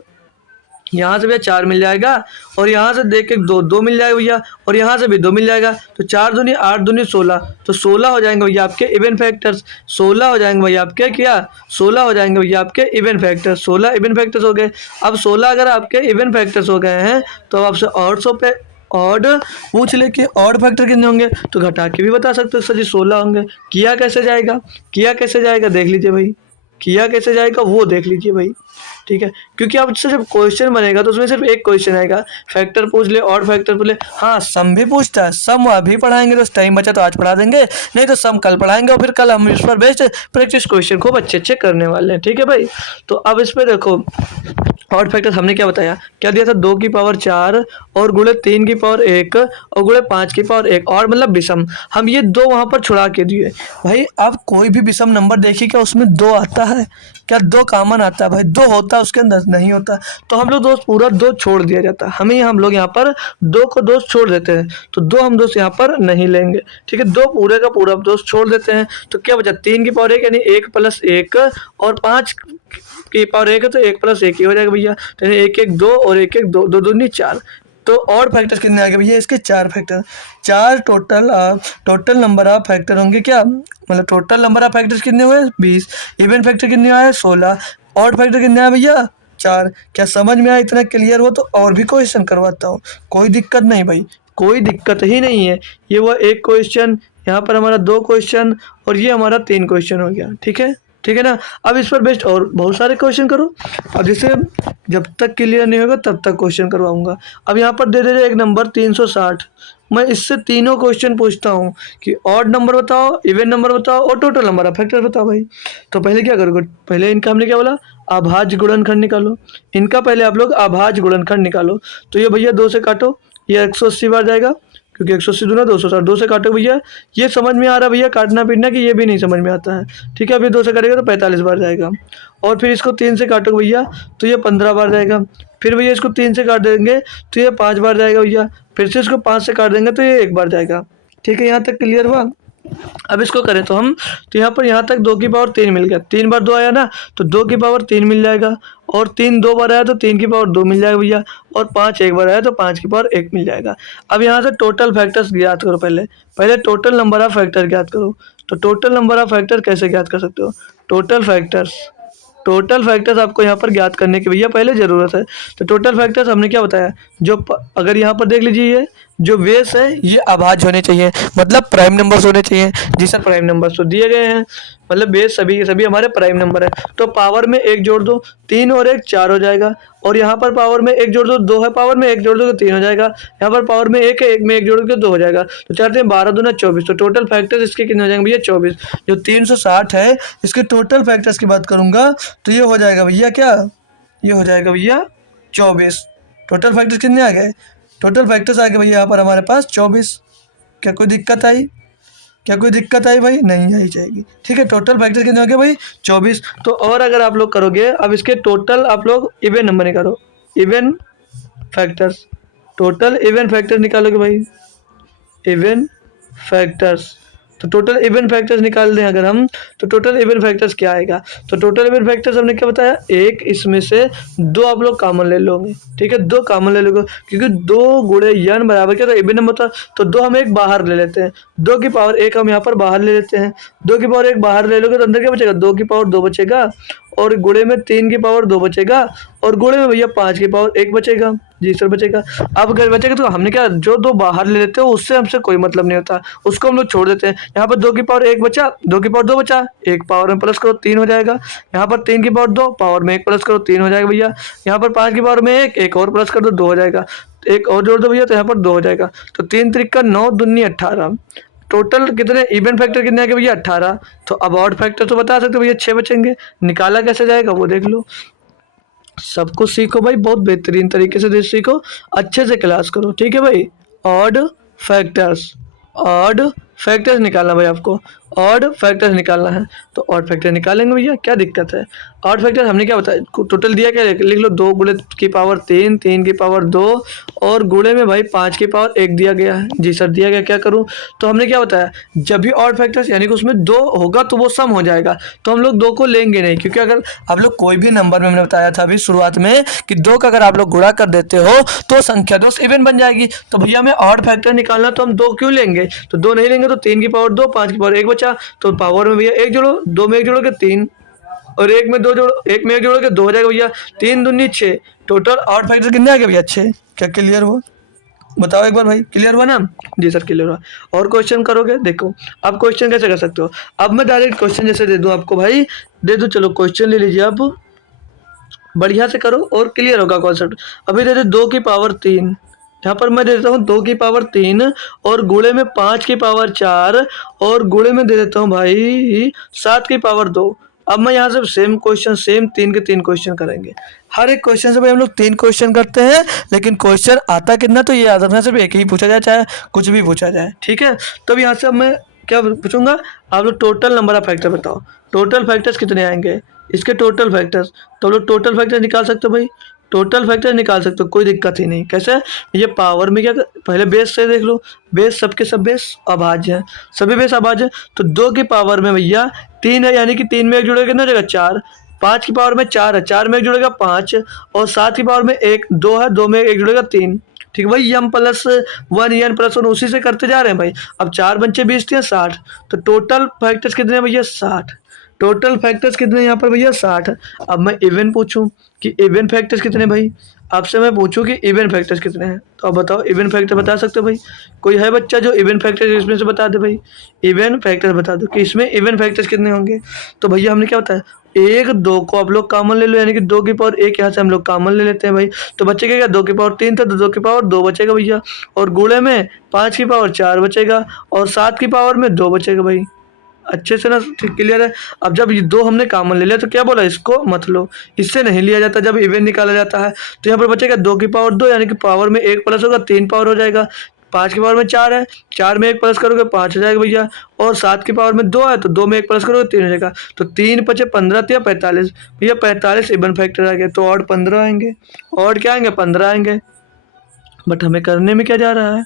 यहाँ से भैया 4 मिल जाएगा। और यहाँ से देख के 2 2 मिल जाएगा भैया। और यहाँ से भी 2 मिल जाएगा। तो 4 दूनी 8 दूनी 16, तो 16 हो जाएंगे भैया आपके इवन फैक्टर्स। 16 हो जाएंगे भैया आपके क्या, 16 हो जाएंगे भैया आपके इवन फैक्टर्स। 16 इवन फैक्टर्स हो गए। अब 16 अगर आपके इवन फैक्टर्स हो गए हैं तो अब आपसे और सौ पे ऑड पूछ ले कि ऑड फैक्टर कितने होंगे, तो घटा के भी बता सकते हो सर जी 16 होंगे। किया कैसे जाएगा, किया कैसे जाएगा देख लीजिए भाई, किया कैसे जाएगा वो देख लीजिए भाई, ठीक है। क्योंकि अब इससे जब क्वेश्चन बनेगा तो उसमें सिर्फ एक क्वेश्चन आएगा, फैक्टर पूछ ले और फैक्टर पूछ ले। हाँ सम भी पूछता है, सम अभी पढ़ाएंगे तो टाइम बचा तो आज पढ़ा देंगे, नहीं तो सम कल पढ़ाएंगे। और फिर कल हम इस पर बेस्ड प्रैक्टिस क्वेश्चन खूब अच्छे अच्छे करने वाले हैं, ठीक है भाई। तो अब इस पर देखो और फैक्टर हमने क्या बताया, क्या दिया था 2 की पावर 4 और गुणे 3 की पावर 1 और गुणे 5 की पावर 1 और मतलब विषम। हम ये 2 वहाँ पर छुड़ा के दिए भाई। अब कोई भी विषम नंबर देखिए क्या उसमें 2 आता है, क्या 2 कॉमन आता है भाई, 2 होता है उसके अंदर नहीं होता। तो हम लोग दोस्त पूरा 2 छोड़ दिया जाता है, हमें हम लोग यहाँ पर 2 को दोस्त छोड़ देते हैं। तो 2 हम दोस्त यहाँ पर नहीं लेंगे, ठीक है। 2 पूरे का पूरा दोस्त छोड़ देते हैं। तो क्या बचा 3 की पावर 1 यानी 1 प्लस 1 और 5 की पावर 1 है तो 1 प्लस 1 ही हो जाएगा भैया। तो 1 1 2 और 1 1 2 2 दूनी 4। तो और फैक्टर्स कितने आ गए भैया इसके 4 factor, 4 total number of factor होंगे क्या, मतलब टोटल नंबर ऑफ फैक्टर्स कितने हुए 20, इवन फैक्टर कितने आए 16, ऑड फैक्टर कितने आए भैया 4। क्या समझ में आया, इतना क्लियर हो तो और भी क्वेश्चन करवाता हूँ, कोई दिक्कत नहीं भाई, कोई दिक्कत ही नहीं है। ये हुआ 1 क्वेश्चन, यहाँ पर हमारा 2 क्वेश्चन और ये हमारा 3 क्वेश्चन हो गया, ठीक है, ठीक है ना। अब इस पर बेस्ड और बहुत सारे क्वेश्चन करो। अब जैसे जब तक क्लियर नहीं होगा तब तक क्वेश्चन करवाऊंगा। अब यहाँ पर दे दे एक नंबर 360, मैं इससे तीनों क्वेश्चन पूछता हूँ कि ऑड नंबर बताओ, इवन नंबर बताओ और टोटल नंबर ऑफ फैक्टर बताओ भाई। तो पहले क्या करोगे, पहले इनका हमने क्या बोला अभाज्य गुणनखंड निकालो। इनका पहले आप लोग अभाज्य गुणनखंड निकालो। तो ये भैया 2 से काटो, ये 180 बार जाएगा, क्योंकि 180 दूना 260, 2 से काटो भैया। ये समझ में आ रहा है भैया काटना पीटना कि ये भी नहीं समझ में आता है, ठीक है। अभी 2 से काटेगा तो 45 बार जाएगा। और फिर इसको 3 से काटोगे भैया तो ये 15 बार जाएगा। फिर भैया इसको 3 से काट देंगे तो ये 5 बार जाएगा भैया। फिर से इसको 5 से काट देंगे तो ये 1 बार जाएगा, ठीक है। यहाँ तक क्लियर हुआ। अब इसको करें तो हम, तो यहाँ पर यहाँ तक 2 की पावर 3 मिल गया। 3 बार 2 आया ना, तो 2 की पावर 3 मिल जाएगा। और 3 2 बार आया तो 3 की पावर 2 मिल जाएगा भैया। और 5 एक बार आया तो 5 की पावर 1 मिल जाएगा। अब यहाँ से टोटल फैक्टर्स ज्ञात करो। पहले टोटल नंबर ऑफ फैक्टर ज्ञात करो। तो टोटल नंबर ऑफ फैक्टर कैसे ज्ञात कर सकते हो? टोटल फैक्टर्स आपको यहाँ पर ज्ञात करने की भैया पहले ज़रूरत है। तो टोटल फैक्टर्स हमने क्या बताया, अगर यहाँ पर देख लीजिए, ये जो बेस है ये अभाज्य होने चाहिए, मतलब प्राइम नंबर्स होने चाहिए। जी सर, प्राइम नंबर्स तो दिए गए हैं, मतलब बेस सभी के सभी हमारे प्राइम नंबर है। तो पावर में 1 जोड़ दो, 3 और 1 4 हो जाएगा। और यहाँ पर पावर में 1 जोड़ दो, 2 है पावर में 1 जोड़ दो तो 3 हो जाएगा। यहाँ पर पावर में 1 है, 1 में 1 जोड़ के 2 हो जाएगा। तो 4 12 दूना 24। तो टोटल फैक्टर्स इसके कितने हो जाएंगे भैया? 24। जो 360 है इसके टोटल फैक्टर्स की बात करूंगा तो ये हो जाएगा भैया क्या, ये हो जाएगा भैया 24। टोटल फैक्टर्स कितने आ गए? टोटल फैक्टर्स आ गए भैया यहाँ पर हमारे पास 24। क्या कोई दिक्कत आई? भाई? नहीं आई जाएगी, ठीक है। टोटल फैक्टर कितने हो गए भाई? 24। तो और अगर आप लोग करोगे, अब इसके टोटल आप लोग इवन नंबर निकालो, even factors, total even factor निकालोगे भाई, इवन फैक्टर्स। तो टोटल इवन फैक्टर्स निकाल दें अगर हम, तो टोटल इवन फैक्टर्स क्या आएगा? तो टोटल इवन फैक्टर्स हमने क्या बताया, एक इसमें से 2 आप लोग कॉमन ले लोगे, ठीक है। 2 कॉमन ले लोगे क्योंकि 2 गुणे n बराबर क्या, तो इवन नंबर था तो 2 हम एक बाहर ले लेते हैं। 2 की पावर 1 हम यहाँ पर बाहर ले लेते हैं। 2 की पावर 1 बाहर ले लोगे तो अंदर क्या बचेगा? 2 की पावर 2 बचेगा। और गुणे में 3 की पावर 2 बचेगा। और गुणे में भैया 5 की पावर 1 बचेगा। जी सर बचेगा। अब अगर बचेगा तो हमने क्या, जो 2 बाहर ले लेते हो उससे हमसे कोई मतलब नहीं होता, उसको हम लोग छोड़ देते हैं। यहाँ पर 2 की पावर 1 बचा, 2 की पावर 2 बचा, 1 पावर में प्लस करो 3 हो जाएगा। यहाँ पर 3 की पावर 2, पावर में 1 प्लस करो 3 हो जाएगा भैया। यहाँ पर 5 की पावर में 1 और प्लस कर दो 2 हो जाएगा। 1 और जोड़ दो भैया तो यहाँ पर 2 हो जाएगा। तो 3 त्रिक 9 दूनी 18। टोटल कितने इवन फैक्टर कितने आ गए भैया? 18। तो अब ऑड फैक्टर तो बता सकते हो भैया 6 बचेंगे। निकाला कैसे जाएगा वो देख लो। सब कुछ सीखो भाई, बहुत बेहतरीन तरीके से सीखो, अच्छे से क्लास करो, ठीक है भाई। ऑड फैक्टर्स, ऑड फैक्टर्स निकालना भाई, आपको ऑड फैक्टर्स निकालना है। तो ऑड फैक्टर निकालेंगे भैया, क्या दिक्कत है। ऑड फैक्टर हमने क्या बताया, टोटल दिया क्या, लिख लो 2 गुणे की पावर 3, 3 की पावर 2 और गुणे में भाई 5 की पावर 1 दिया गया है। जी सर दिया गया, क्या करूं। तो हमने क्या बताया, जब भी ऑड फैक्टर्स यानी कि उसमें 2 होगा तो वो सम हो जाएगा, तो हम लोग 2 को लेंगे नहीं, क्योंकि अगर आप लोग कोई भी नंबर में, हमने बताया था अभी शुरुआत में कि 2 का अगर आप लोग गुणा कर देते हो तो संख्या 2 इवन बन जाएगी। तो भैया हमें ऑड फैक्टर निकालना, तो हम 2 क्यों लेंगे, तो 2 नहीं लेंगे तो 3 की पावर 2, 5 की पावर 1 बचा। तो पावर में भैया 1 जोड़ो, 2 में 1 जोड़ोगे 3 और 1 में 2 जोड़ो, 1 में 1 जोड़ोगे 2 हो जाएगा भैया। 3 दूनी 6। टोटल ऑड फैक्टर कितने आ गए भैया? 6। क्या क्लियर हुआ? बताओ एक बार भाई, क्लियर हुआ ना? जी सर क्लियर हुआ। और क्वेश्चन करोगे, देखो अब क्वेश्चन कैसे कर सकते हो। अब मैं डायरेक्ट क्वेश्चन जैसे दे दूं आपको भाई, दे दूं, चलो क्वेश्चन ले लीजिए आप, बढ़िया से करो और क्लियर होगा कॉन्सेप्ट। अभी दे दे 2 की पावर 3, यहाँ पर मैं दे देता हूँ 2 की पावर 3 और गुणे में 5 की पावर 4 और गुणे में दे देता हूँ भाई 7 की पावर 2। अब मैं यहाँ से सेम क्वेश्चन, सेम 3 के 3 क्वेश्चन करेंगे। हर एक क्वेश्चन से भाई हम लोग 3 क्वेश्चन करते हैं, लेकिन क्वेश्चन आता कितना, तो ये याद रखना सिर्फ एक ही पूछा जाए, चाहे कुछ भी पूछा जाए, ठीक है। तब यहाँ से अब मैं क्या पूछूंगा, आप लोग टोटल नंबर ऑफ फैक्टर बताओ। टोटल फैक्टर्स कितने आएंगे इसके, टोटल फैक्टर्स, तो लोग टोटल फैक्टर निकाल सकते हो भाई, टोटल फैक्टर निकाल सकते हो, कोई दिक्कत ही नहीं। कैसे, ये पावर में क्या पहले बेस से देख लो, बेस सबके सब बेस अभाज्य है, सभी बेस अभाज्य है। तो 2 की पावर में भैया 3 है, यानी कि 3 में 1 जुड़ेगा कितना हो जाएगा 4। 5 की पावर में 4 है, 4 में 1 जुड़ेगा 5 और 7 की पावर में 1 2 है, 2 में 1 जुड़ेगा 3, ठीक है भाई। m प्लस 1 n प्लस 1 उसी से करते जा रहे हैं भाई। अब 4 पंचे 20 थे 60। तो टोटल फैक्टर्स कितने हैं भैया? 60। टोटल फैक्टर्स कितने यहाँ पर भैया? 60। अब मैं इवन पूछूं कि इवन फैक्टर्स कितने भाई, आपसे मैं पूछूं कि इवन फैक्टर्स कितने हैं, तो आप बताओ इवन फैक्टर बता सकते हो भाई? कोई है बच्चा जो इवन फैक्टर इसमें से बता दे भाई, इवन फैक्टर बता दो कि इसमें इवन फैक्टर्स कितने होंगे। तो भैया हमने क्या बताया, 1 2 को आप लोग कॉमन ले लो, यानी कि 2 की पावर 1 यहाँ से हम लोग कॉमन ले लेते हैं भाई। तो बचेगा क्या, 2 की पावर 3 था तो 2 की पावर 2 बचेगा भैया, और गुणे में 5 की पावर 4 बचेगा और 7 की पावर में 2 बचेगा भाई। अच्छे से ना, ठीक क्लियर है। अब जब ये 2 हमने कॉमन ले लिया तो क्या बोला, इसको मत लो, इससे नहीं लिया जाता जब इवन निकाला जाता है। तो यहाँ पर बचेगा 2 की पावर 2, यानी कि पावर में 1 प्लस होगा 3 पावर हो जाएगा। 5 की पावर में 4 है, 4 में 1 प्लस करोगे 5 हो जाएगा भैया, और 7 की पावर में 2 है तो 2 में 1 प्लस करोगे 3 हो जाएगा। तो 3 पचे 15 या 45 भैया, 45 इवन फैक्टर आ गया, तो और 15 आएंगे, और क्या आएंगे 15 आएंगे। बट हमें करने में क्या जा रहा है,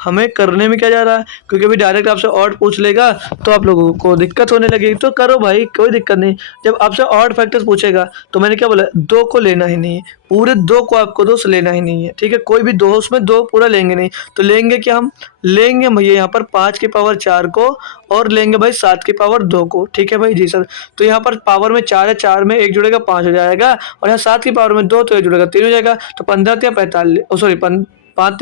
हमें करने में क्या जा रहा है, क्योंकि अभी डायरेक्ट आपसे ऑड पूछ लेगा तो आप लोगों को दिक्कत होने लगेगी। तो करो भाई, कोई दिक्कत नहीं। जब आपसे ऑड फैक्टर्स पूछेगा तो मैंने क्या बोला, 2 को लेना ही नहीं है, पूरे 2 को आपको दोस्त लेना ही नहीं है, ठीक है। कोई भी 2 उसमें 2 पूरा लेंगे नहीं, तो लेंगे क्या, हम लेंगे भैया यहाँ पर 5 की पावर 4 को, और लेंगे भाई 7 की पावर 2 को, ठीक है भाई जी सर। तो यहाँ पर पावर में 4 है, 4 में 1 जुड़ेगा 5 हो जाएगा, और यहाँ 7 की पावर में 2 तो 1 जुड़ेगा 3 हो जाएगा। तो 15 या 45, सॉरी 5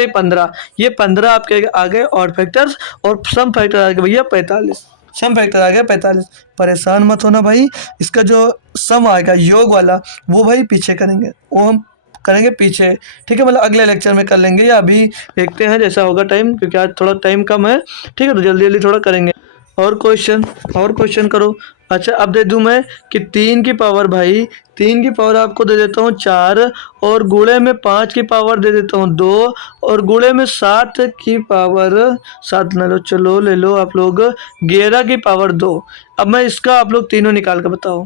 15, ये 15 आपके आ गए ऑड फैक्टर्स, और सम फैक्टर आ गए भैया 45, सम फैक्टर आ गया 45। परेशान मत होना भाई, इसका जो सम आएगा योग वाला वो भाई पीछे करेंगे, वो हम करेंगे पीछे, ठीक है, मतलब अगले लेक्चर में कर लेंगे, या अभी देखते हैं जैसा होगा टाइम, क्योंकि आज थोड़ा टाइम कम है, ठीक है, तो जल्दी जल्दी थोड़ा करेंगे। और क्वेश्चन करो। अच्छा, अब दे दूं मैं कि 3 की पावर भाई, 3 की पावर आपको दे देता हूँ 4, और गुणे में 5 की पावर दे देता हूँ 2, और गुणे में 7 की पावर 7 ना लो, चलो ले लो आप लोग 11 की पावर 2। अब मैं इसका आप लोग तीनों निकाल कर बताओ,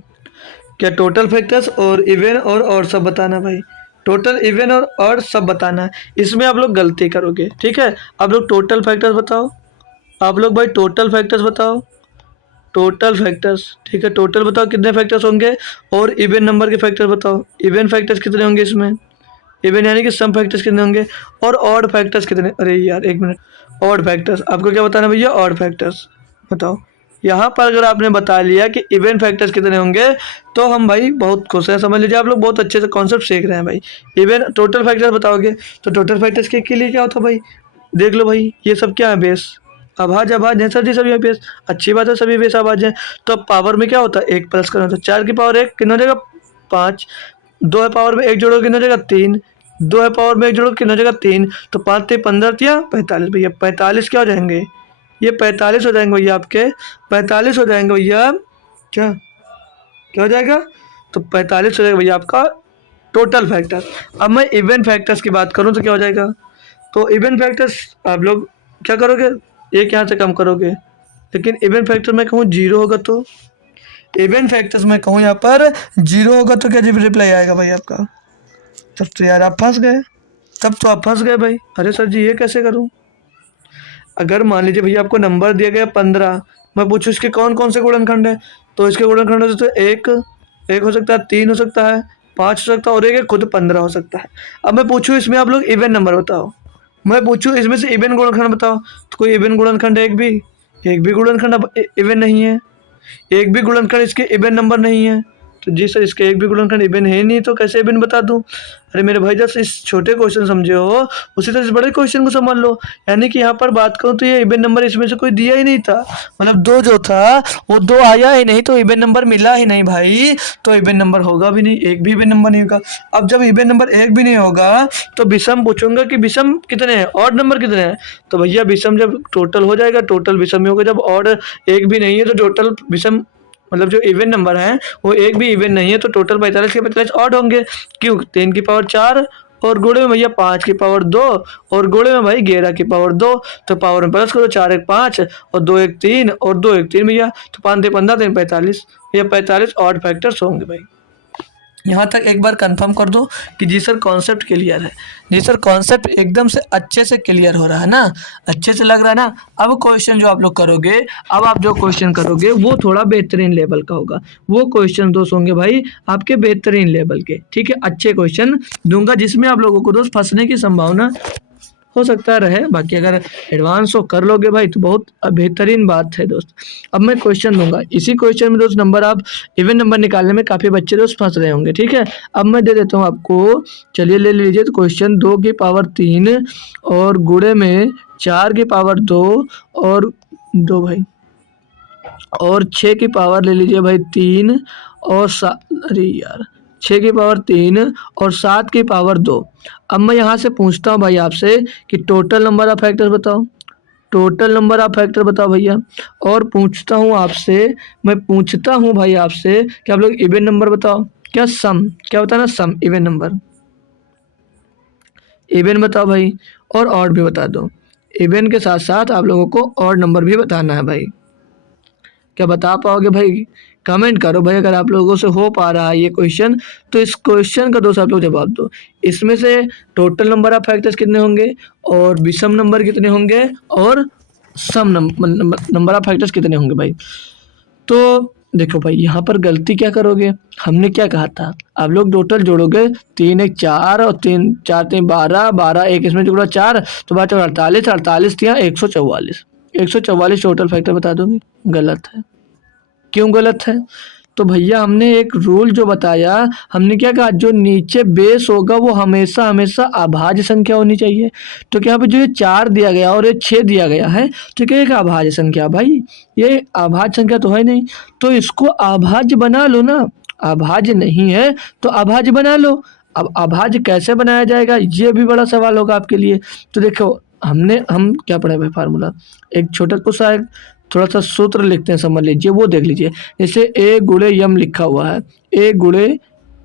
क्या टोटल फैक्टर्स और इवन और सब बताना भाई, टोटल इवन और सब बताना है। इसमें आप लोग गलती करोगे, ठीक है। आप लोग टोटल फैक्टर्स बताओ, आप लोग भाई टोटल फैक्टर्स बताओ, टोटल फैक्टर्स, ठीक है, टोटल बताओ कितने फैक्टर्स होंगे, और इवन नंबर के फैक्टर्स बताओ, इवन फैक्टर्स कितने होंगे इसमें, इवन यानी कि सम फैक्टर्स कितने होंगे, और ऑड फैक्टर्स कितने, अरे यार एक मिनट, ऑड फैक्टर्स आपको क्या बताना भैया, ऑड फैक्टर्स बताओ। यहाँ पर अगर आपने बता लिया कि इवन फैक्टर्स कितने होंगे तो हम भाई बहुत खुश हैं, समझ लीजिए आप लोग बहुत अच्छे से कॉन्सेप्ट सीख रहे हैं भाई। इवन टोटल फैक्टर्स बताओगे तो टोटल फैक्टर्स के लिए क्या होता है भाई, देख लो भाई ये सब क्या है, बेस आभाज आभाज है सर जी, सभी बेस, अच्छी बात है, सभी बेस आभाज है। तो अब पावर में क्या होता है, 1 प्लस करना, तो 4 की पावर 1 कितना हो जाएगा 5, 2 है पावर में 1 जोड़ो कितना हो जाएगा 3, 2 है पावर में 1 जोड़ो कितना हो जाएगा 3, तो 5 से 15 या 45 भैया, 45 क्या हो जाएंगे, ये 45 हो जाएंगे भैया आपके, 45 हो जाएंगे भैया, क्या क्या हो जाएगा, तो 45 हो जाएगा भैया आपका टोटल फैक्टर। अब मैं इवन फैक्टर्स की बात करूं तो क्या हो जाएगा, तो इवन फैक्टर्स आप लोग क्या करोगे, एक यहाँ से कम करोगे, लेकिन इवन फैक्टर मैं कहूँ 0 होगा, तो इवन फैक्टर्स मैं कहूँ यहाँ पर 0 होगा तो क्या रिप्लाई आएगा भाई आपका, तब तो यार आप फंस गए, तब तो आप फंस गए भाई। अरे सर जी ये कैसे करूँ, अगर मान लीजिए भैया आपको नंबर दिया गया 15, मैं पूछूँ इसके कौन कौन से गुणनखंड है, तो इसके गुणनखंड हो सकते हैं एक हो सकता है, 3 हो सकता है, 5 हो सकता है, और एक खुद 15 हो सकता है। अब मैं पूछूँ इसमें आप लोग इवन नंबर बताओ, मैं पूछूँ इसमें से इवन गुणनखंड बताओ, तो कोई इवन गुणनखंड एक भी गुणनखंड अब इवन नहीं है, एक भी गुणनखंड इसके इवन नंबर नहीं है, तो जी सर इसके एक भी गुणनखंड इवन है नहीं, तो कैसे इवन बता दूं। अरे मेरे भाई जैसे इस छोटे क्वेश्चन समझे हो उसी तरह इस बड़े क्वेश्चन को समझ लो। यानी कि यहाँ पर बात करूँ तो ये इवन नंबर इसमें से कोई दिया ही नहीं था, मतलब 2 जो था वो 2 आया ही नहीं, तो इवन नंबर मिला ही नहीं भाई, तो इवन नंबर होगा भी नहीं, एक भी इवन नंबर नहीं होगा। अब जब इवन नंबर एक भी नहीं होगा तो विषम पूछूंगा कि विषम कितने हैं, ऑड नंबर कितने हैं, तो भैया विषम जब टोटल हो जाएगा टोटल विषम ही होगा, जब ऑड एक भी नहीं है तो टोटल विषम, मतलब जो इवन नंबर है वो एक भी इवन नहीं है, तो टोटल 45 के 45 ऑड होंगे, क्यों 3 की पावर 4 और गुणे में भैया 5 की पावर 2 और गुणे में भाई 11 की पावर 2, तो पावर में प्लस करो 4 1 5 और 2 1 3 और 2 1 3 भैया, तो 5 15 3 45 भैया, 45 ऑड फैक्टर्स होंगे भाई। यहाँ तक एक बार कंफर्म कर दो कि जी सर कॉन्सेप्ट क्लियर है, जी सर कॉन्सेप्ट एकदम से अच्छे से क्लियर हो रहा है ना, अच्छे से लग रहा है ना। अब क्वेश्चन जो आप लोग करोगे, अब आप जो क्वेश्चन करोगे वो थोड़ा बेहतरीन लेवल का होगा, वो क्वेश्चन दोस्त होंगे भाई आपके बेहतरीन लेवल के, ठीक है, अच्छे क्वेश्चन दूंगा जिसमें आप लोगों को दोस्त फंसने की संभावना हो सकता रहे, बाकी अगर एडवांस हो कर लोगे भाई तो बहुत बेहतरीन बात है दोस्त। अब मैं क्वेश्चन दूंगा, इसी क्वेश्चन में दोस्त नंबर आप इवन नंबर निकालने में काफ़ी बच्चे दोस्त फंस रहे होंगे, ठीक है। अब मैं दे देता हूँ आपको, चलिए ले लीजिए, तो क्वेश्चन 2 की पावर 3 और गुणे में 4 की पावर 2 और 2 भाई, और 6 की पावर ले लीजिए भाई 3 और अरे यार 6 की पावर 3 और 7 की पावर 2। अब मैं यहाँ से पूछता हूँ भाई आपसे कि टोटल नंबर ऑफ फैक्टर्स बताओ, टोटल नंबर ऑफ फैक्टर बताओ भैया, और पूछता हूँ आपसे, मैं पूछता हूँ भाई आपसे कि आप लोग इवन नंबर बताओ, क्या सम, क्या बताना सम, इवन नंबर, इवन बताओ भाई, और ऑड भी बता दो। इवन के साथ साथ आप लोगों को ऑड नंबर भी बताना है भाई। क्या बता पाओगे भाई? कमेंट करो भाई अगर आप लोगों से हो पा रहा है ये क्वेश्चन, तो इस क्वेश्चन का दोस्त आप लोग जवाब दो। इसमें से टोटल नंबर ऑफ फैक्टर्स कितने होंगे, और विषम नंबर कितने होंगे, और सम नंबर ऑफ फैक्टर्स कितने होंगे भाई। तो देखो भाई यहाँ पर गलती क्या करोगे, हमने क्या कहा था, आप लोग टोटल जोड़ोगे 3 1 4 और 3 4 3 12 12 एक इसमें जोड़ा 4, तो बात 48 48 दिया 144 144 टोटल फैक्टर बता दोगे। गलत है। क्यों गलत है? तो भैया हमने एक रूल जो बताया, हमने क्या कहा, जो नीचे बेस होगा वो हमेशा हमेशा अभाज्य संख्या होनी चाहिए। तो क्या यहाँ पे जो ये 4 दिया गया और ये 6 दिया गया है, तो क्या एक अभाज्य संख्या भाई, ये अभाज्य संख्या तो है नहीं, तो इसको अभाज्य बना लो ना। अभाज्य नहीं है तो अभाज्य बना लो। अब अभाज्य कैसे बनाया जाएगा, ये भी बड़ा सवाल होगा आपके लिए। तो देखो हम क्या पढ़े भाई, फार्मूला एक छोटा सा एक थोड़ा सा सूत्र लिखते हैं, समझ लीजिए, वो देख लीजिए। जैसे ए गुणे यम लिखा हुआ है, ए गुणे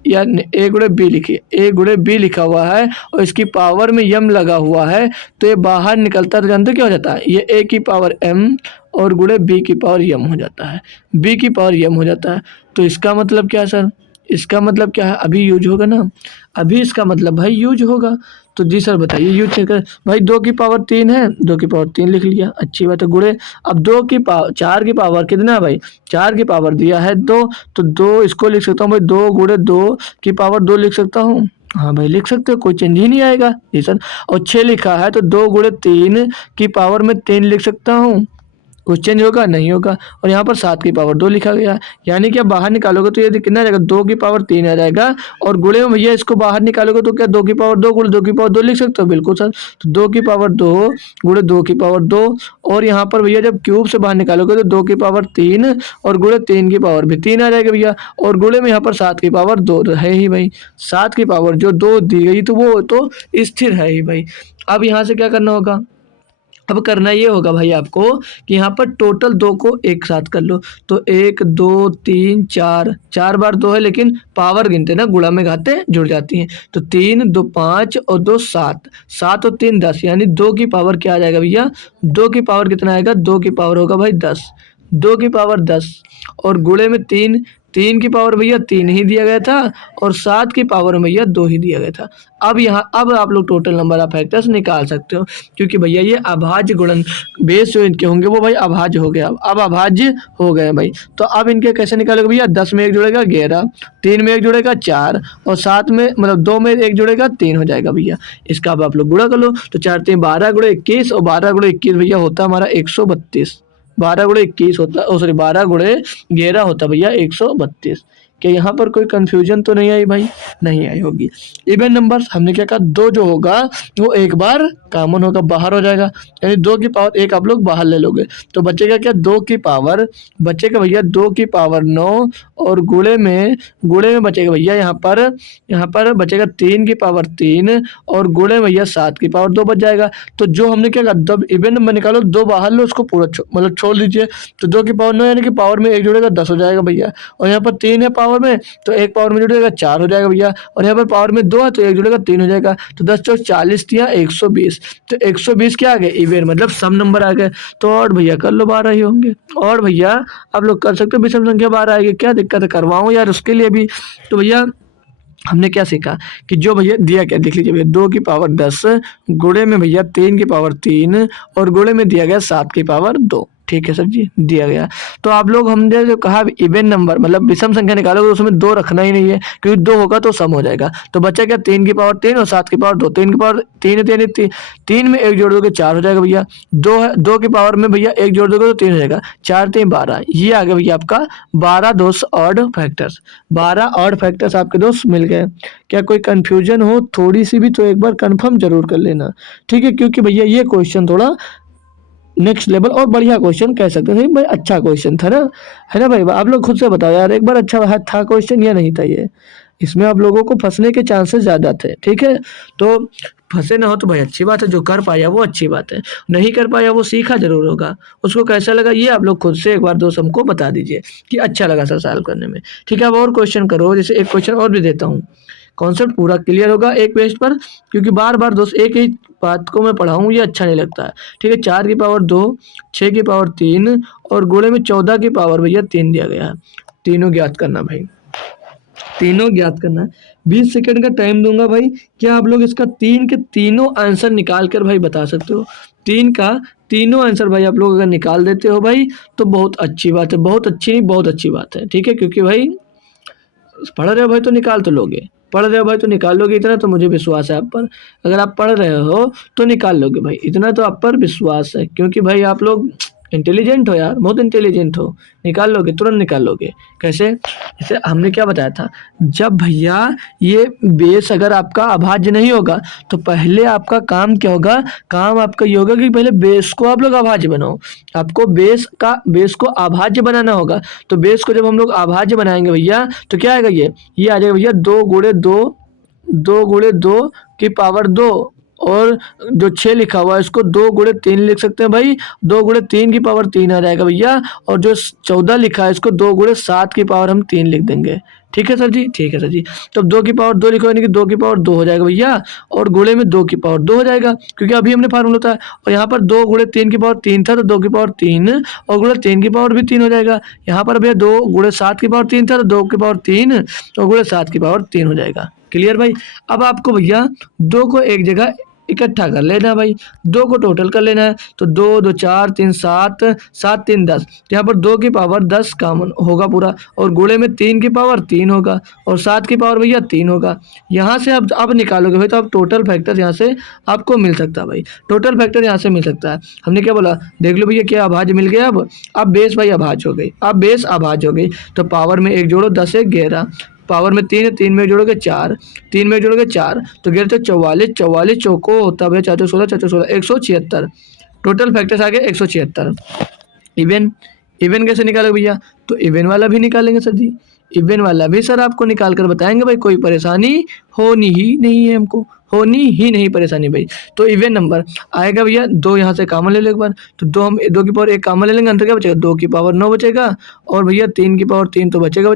या ए गुणे बी लिखिए, ए गुणे बी लिखा हुआ है और इसकी पावर में यम लगा हुआ है, तो ये बाहर निकलता है तो जानते क्या हो जाता है, ये ए की पावर एम और गुणे बी की पावर यम हो जाता है, बी की पावर यम हो जाता है। तो इसका मतलब क्या है सर, इसका मतलब क्या है, अभी यूज होगा ना, अभी इसका मतलब भाई यूज होगा। तो जी सर बताइए यूज कर भाई, 2 की पावर 3 है, 2 की पावर 3 लिख लिया, अच्छी बात है। गुणे अब 2 की पावर 4 की पावर कितना है भाई, 4 की पावर दिया है 2, तो 2 इसको लिख सकता हूँ भाई, 2 गुणे 2 की पावर 2 लिख सकता हूँ। हाँ भाई लिख सकते हो, कोई चेंज ही नहीं आएगा जी सर। और 6 लिखा है तो 2 गुणे 3 की पावर में 3 लिख सकता हूँ, कुछ चेंज होगा नहीं होगा। और यहाँ पर 7 की पावर 2 लिखा गया है, यानी कि आप बाहर निकालोगे तो ये कितना आ जाएगा, 2 की पावर 3 आ जाएगा। और गुणे में भैया इसको बाहर निकालोगे तो क्या 2 की पावर 2 गुणे 2 की पावर 2 लिख सकते हो, बिल्कुल सर। तो 2 की पावर 2 गुणे 2 की पावर 2, और यहाँ पर भैया जब क्यूब से बाहर निकालोगे तो 2 की पावर 3 और गुणे 3 की पावर भी 3 आ जाएगा भैया। और गुणे में यहाँ पर 7 की पावर 2 है ही भाई, 7 की पावर जो 2 दी गई तो वो तो स्थिर है ही भाई। अब यहाँ से क्या करना होगा, अब करना ये होगा भाई आपको कि यहाँ पर टोटल 2 को एक साथ कर लो। तो 1 2 3 4, 4 बार 2 है लेकिन पावर गिनते ना, गुणा में घाते जुड़ जाती हैं। तो 3 2 5 और 2 7, 7 और 3 10, यानी 2 की पावर क्या आ जाएगा भैया, 2 की पावर कितना आएगा, 2 की पावर होगा भाई 10, 2 की पावर 10। और गुणे में 3, 3 की पावर भैया 3 ही दिया गया था, और 7 की पावर में भैया 2 ही दिया गया था। अब आप लोग टोटल नंबर ऑफ फैक्टर्स निकाल सकते हो, क्योंकि भैया ये अभाज्य गुणन बेस जो इनके होंगे वो भाई अभाज्य हो गया, अब अभाज्य हो गए भाई। तो अब इनके कैसे निकालोगे भैया, 10 में एक जुड़ेगा 11, 3 में एक जुड़ेगा 4, और 7 में मतलब 2 में एक जुड़ेगा 3 हो जाएगा भैया। इसका अब आप लोग गुणा कर लो, तो 4 3 12 गुणे 21, और 12 गुणे 21 भैया होता है हमारा 132, 12 गुणे 21 होता है, सॉरी 12 गुणे 11 होता भैया 132। क्या यहाँ पर कोई कंफ्यूजन तो नहीं आई भाई, नहीं आई होगी। इवन नंबर्स हमने क्या कहा, 2 जो होगा वो एक बार कॉमन होगा, बाहर हो जाएगा, यानी 2 की पावर 1 आप लोग बाहर ले लोगे, तो बचेगा क्या, 2 की पावर बचेगा भैया 2 की पावर 9, और गुणे में बचेगा भैया यहाँ पर बचेगा 3 की पावर 3, और गुणे भैया 7 की पावर 2 बच जाएगा। तो जो हमने क्या कहा, जब इवन नंबर निकालो 2 बाहर लो, उसको पूरा मतलब छोड़ दीजिए, तो 2 की पावर 9 यानी कि पावर में एक जुड़ेगा 10 हो जाएगा भैया। और यहाँ पर 3 है पावर में, तो एक पावर में जुड़ेगा 4 हो जाएगा भैया, और यहाँ पर पावर में 2 है तो एक जुड़ेगा 3 हो जाएगा। तो 10 चौक 40 दिया 120, तो 120 क्या आ गए, इवन मतलब सम नंबर आ गए। तो और भैया कर लो 12 ही होंगे, और भैया आप लोग कर सकते हो विषम संख्या 12 आएगी, क्या दिक्कत है, करवाऊँ यार उसके लिए भी। तो भैया हमने क्या सीखा कि जो भैया दिया क्या देख लीजिए भैया, 2 की पावर 10 गुणे में भैया 3 की पावर 3, और गुणे में दिया गया 7 की पावर 2, ठीक है सर जी दिया गया। तो आप लोग हमने जो कहा इवन नंबर मतलब विषम संख्या निकालोगे तो उसमें 2 रखना ही नहीं है, क्योंकि 2 होगा तो सम हो जाएगा। तो बचा क्या, 3 की पावर 3 और 7 की पावर 2, 3 की पावर 3 है 3 में एक जोड़ दोगे 4 हो जाएगा भैया, 2 है 2 की पावर में भैया एक जोड़ दोगे तो 3 हो जाएगा, 4 3 12, ये आ गया भैया आपका 12 दोस्त ऑड फैक्टर्स, 12 ऑड फैक्टर्स आपके दोस्त मिल गए। क्या कोई कंफ्यूजन हो थोड़ी सी भी तो एक बार कंफर्म जरूर कर लेना, ठीक है, क्योंकि भैया ये क्वेश्चन थोड़ा नेक्स्ट लेवल और बढ़िया क्वेश्चन कह सकते हैं भाई, अच्छा क्वेश्चन था ना, है ना भाई। आप लोग खुद से बताओ यार एक बार, अच्छा था क्वेश्चन या नहीं था ये, इसमें आप लोगों को फंसने के चांसेस ज़्यादा थे, ठीक है। तो फंसे ना हो तो भाई अच्छी बात है, जो कर पाया वो अच्छी बात है, नहीं कर पाया वो सीखा जरूर होगा, उसको कैसा लगा ये आप लोग खुद से एक बार दोस्त हमको बता दीजिए कि अच्छा लगा सर सॉल्व करने में, ठीक है। अब और क्वेश्चन करो, जैसे एक क्वेश्चन और भी देता हूँ, कॉन्सेप्ट पूरा क्लियर होगा एक पेज पर, क्योंकि बार बार दोस्त एक ही बात को मैं पढ़ाऊँ ये अच्छा नहीं लगता है। ठीक है, 4 की पावर 2, 6 की पावर 3 और गुणे में 14 की पावर भैया 3 दिया गया है। तीनों ज्ञात करना भाई, तीनों ज्ञात करना है। 20 सेकंड का टाइम दूंगा भाई, क्या आप लोग इसका 3 के तीनों आंसर निकाल कर भाई बता सकते हो? 3 का तीनों आंसर भाई आप लोग अगर निकाल देते हो भाई तो बहुत अच्छी बात है, बहुत अच्छी नहीं बहुत अच्छी बात है। ठीक है, क्योंकि भाई पढ़ रहे हो भाई तो निकाल तो लोगे, पढ़ रहे हो भाई तो निकाल लोगे, इतना तो मुझे विश्वास है आप पर। अगर आप पढ़ रहे हो तो निकाल लोगे भाई, इतना तो आप पर विश्वास है, क्योंकि भाई आप लोग इंटेलिजेंट हो यार, बहुत इंटेलिजेंट हो, निकाल लोगे, तुरंत निकाल लोगे। कैसे? जैसे हमने क्या बताया था, जब भैया ये बेस अगर आपका अभाज्य नहीं होगा तो पहले आपका काम क्या होगा, काम आपका ये होगा कि पहले बेस को आप लोग अभाज्य बनाओ। आपको बेस को अभाज्य बनाना होगा। तो बेस को जब हम लोग अभाज्य बनाएंगे भैया तो क्या आएगा, ये आ जाएगा भैया 2 गुणे 2, 2 गुणे 2 की पावर 2, और जो 6 लिखा हुआ है इसको 2 गुणे 3 लिख सकते हैं भाई, 2 गुणे 3 की पावर 3 आ जाएगा भैया, और जो 14 लिखा है इसको 2 गुणे 7 की पावर हम 3 लिख देंगे। ठीक है सर जी, ठीक है सर जी। तो 2 की पावर 2 लिखो यानी कि 2 की पावर 2 हो जाएगा भैया, और गुणे में 2 की पावर 2 हो जाएगा, क्योंकि अभी हमने फार्मूला था। और यहाँ पर 2 गुणे 3 की पावर 3 था तो 2 की पावर 3 और गुणे 3 की पावर भी 3 हो जाएगा। यहाँ पर भैया 2 गुणे 7 की पावर 3 था तो 2 की पावर 3 और गुणे 7 की पावर 3 हो जाएगा। क्लियर भाई? अब आपको भैया 2 को एक जगह इकट्ठा कर लेना है भाई, 2 को टोटल कर लेना है। तो 2 2 4 3 7, 7 3 10, तो यहाँ पर 2 की पावर 10 कॉमन होगा पूरा, और गुणे में 3 की पावर 3 होगा, और 7 की पावर भैया 3 होगा। यहाँ से अब निकालोगे भाई तो अब टोटल फैक्टर यहाँ से आपको मिल सकता है भाई, टोटल फैक्टर यहाँ से मिल सकता है। हमने क्या बोला, देख लो भैया क्या अभाज्य मिल गया। अब बेस भाई अभाज्य हो गई, अब बेस अभाज्य हो गई, तो पावर में 1 जोड़ो 10 1 11, पावर में 3 है, 3 में जोड़ोगे 4, 3 में जोड़ोगे 4 तो 11 तो 44, 44 चौको होता है 4 16, 4 16 176, टोटल फैक्टर्स आ गए 176। इवन इवन कैसे निकालोगे भैया, तो इवन वाला भी निकालेंगे सर जी, इवन वाला भी सर आपको निकाल कर बताएंगे भाई, कोई परेशानी होनी ही नहीं है, हमको होनी ही नहीं परेशानी भाई। तो इवन नंबर आएगा भैया, 2 यहाँ से कॉमन ले लो एक बार, तो 2 हम 2 की पावर 1 कॉमन ले लेंगे, अंतर क्या बचेगा, 2 की पावर 9 बचेगा, और भैया 3 की पावर 3 तो बचेगा,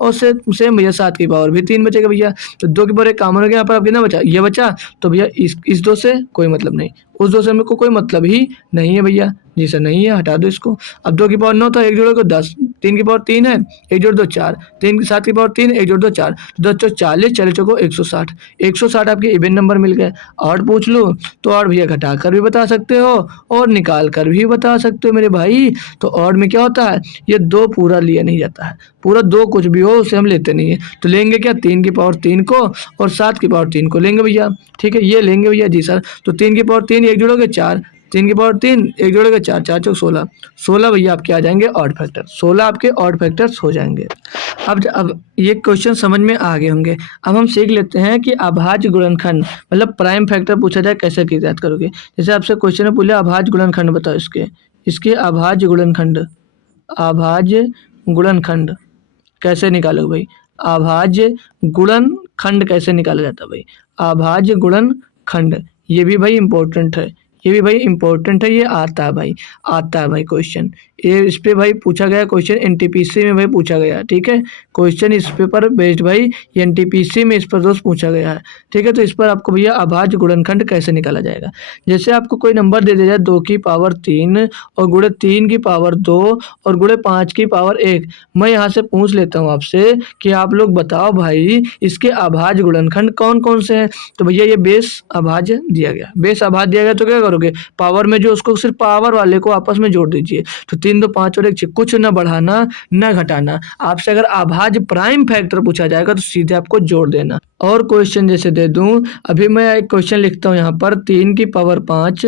और सेम भैया 7 की पावर भी 3 बचेगा भैया। तो 2 की पावर 1 कॉमन हो गया, यहाँ पर अब कितना बचा, ये बचा, तो भैया इस 2 से कोई मतलब नहीं, उस 2 से मेरे को कोई मतलब ही नहीं है भैया, जी सर नहीं है, हटा दो इसको। अब 2 की पावर 9 था, 1 जोड़ोगे 10, 3 की पावर 3 है, 1 जोड़ दो 4, 3 की 7 की पावर 3, 1 जोड़ दो 4, 10 चौक 40, 40 चौको 160, 160 आपके इवन नंबर मिल गए। और पूछ लो तो और भैया घटा कर भी बता सकते हो और निकाल कर भी बता सकते हो मेरे भाई। तो और में क्या होता है, ये 2 पूरा लिया नहीं जाता है, पूरा 2 कुछ भी हो उसे हम लेते नहीं है, तो लेंगे क्या, 3 की पावर 3 को और 7 की पावर 3 को लेंगे भैया। ठीक है, ये लेंगे भैया जी सर। तो 3 की पावर 3 1 जोड़ोगे 4, 3 की पावर 3 1 जोड़ोगे 4, 4 चौक 16, 16 भैया आपके आ जाएंगे ऑड फैक्टर, 16 आपके ऑड फैक्टर्स हो जाएंगे। अब ये क्वेश्चन समझ में आ गए होंगे। अब हम सीख लेते हैं कि अभाज्य गुणनखंड मतलब प्राइम फैक्टर पूछा जाए कैसे याद करोगे। जैसे आपसे क्वेश्चन में पूछा अभाज्य गुणनखंड बताओ, इसके अभाज्य गुणनखंड कैसे निकालोगे भाई, अभाज्य गुणनखंड कैसे निकाला जाता है भाई, अभाज्य गुणनखंड, ये भी भाई इंपॉर्टेंट है, ये भी भाई इंपॉर्टेंट है, ये आता है भाई क्वेश्चन, ये इस पे भाई पूछा गया क्वेश्चन, एनटीपीसी में भाई पूछा गया। ठीक है, क्वेश्चन इस पे पर बेस्ड भाई एनटीपीसी में इस पर दोस्त पूछा गया है। ठीक है, तो इस पर आपको भैया अभाज्य गुणनखंड कैसे निकाला जाएगा। जैसे आपको कोई नंबर दे दिया जाए 2 की पावर 3 और गुणे 3 की पावर 2 और गुणे 5 की पावर 1, मैं यहाँ से पूछ लेता हूँ आपसे कि आप लोग बताओ भाई इसके अभाज्य गुणनखंड कौन कौन से हैं। तो भैया ये बेस अभाज्य दिया गया, बेस अभाज्य दिया गया तो क्या करोगे, पावर में जो उसको सिर्फ पावर वाले को आपस में जोड़ दीजिए। तो 3 2 5 और 1 6, कुछ न बढ़ाना न घटाना। आपसे अगर अभाज्य प्राइम फैक्टर पूछा जाएगा तो सीधे आपको जोड़ देना। और क्वेश्चन जैसे दे दूं, अभी मैं एक क्वेश्चन लिखता हूँ यहाँ पर 3 की पावर 5,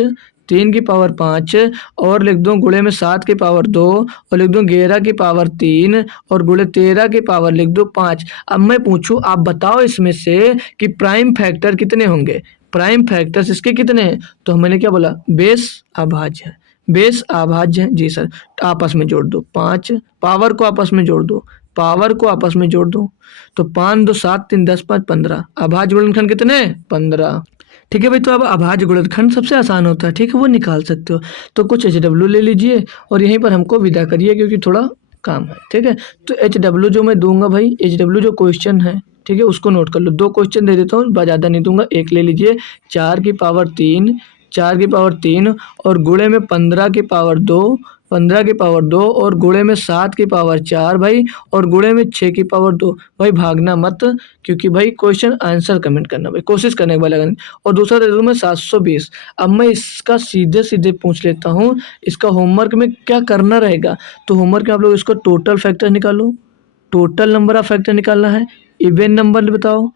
3 की पावर 5 और लिख दूं गुणे में 7 की पावर 2 और लिख दूं 11 की पावर 3 और गुणे 13 की पावर लिख दूं 5। अब मैं पूछूं आप बताओ इसमें से कि प्राइम फैक्टर कितने होंगे, प्राइम फैक्टर्स इसके कितने हैं। तो मैंने क्या बोला, बेस अभाज्य है, बेस अभाज्य है जी सर। आपस में जोड़ दो 5, पावर को आपस में जोड़ दो, पावर को आपस में जोड़ दो, तो 5 2 7 3 10 5 15, अभाज्य गुणनखंड कितने 15। ठीक है भाई, तो अब अभाज्य गुणनखंड सबसे आसान होता है, ठीक है वो निकाल सकते हो। तो कुछ HW ले लीजिए और यहीं पर हमको विदा करिए क्योंकि थोड़ा काम है। ठीक है, तो HW जो मैं दूंगा भाई, HW जो क्वेश्चन है ठीक है, उसको नोट कर लो। 2 क्वेश्चन दे देता हूँ, ज़्यादा नहीं दूंगा, एक ले लीजिए। 4 की पावर 3, 4 की पावर 3 और गुणे में 15 की पावर 2, 15 की पावर 2 और गुणे में 7 की पावर 4 भाई, और गुणे में 6 की पावर 2। भाई भागना मत, क्योंकि भाई क्वेश्चन आंसर कमेंट करना भाई, कोशिश करने के बाद लगानी। और दूसरा दे दूँ मैं 720। अब मैं इसका सीधे सीधे पूछ लेता हूँ, इसका होमवर्क में क्या करना रहेगा। तो होमवर्क में आप लोग इसको टोटल फैक्टर निकालो, टोटल नंबर ऑफ फैक्टर निकालना है। इवन नंबर बताओ,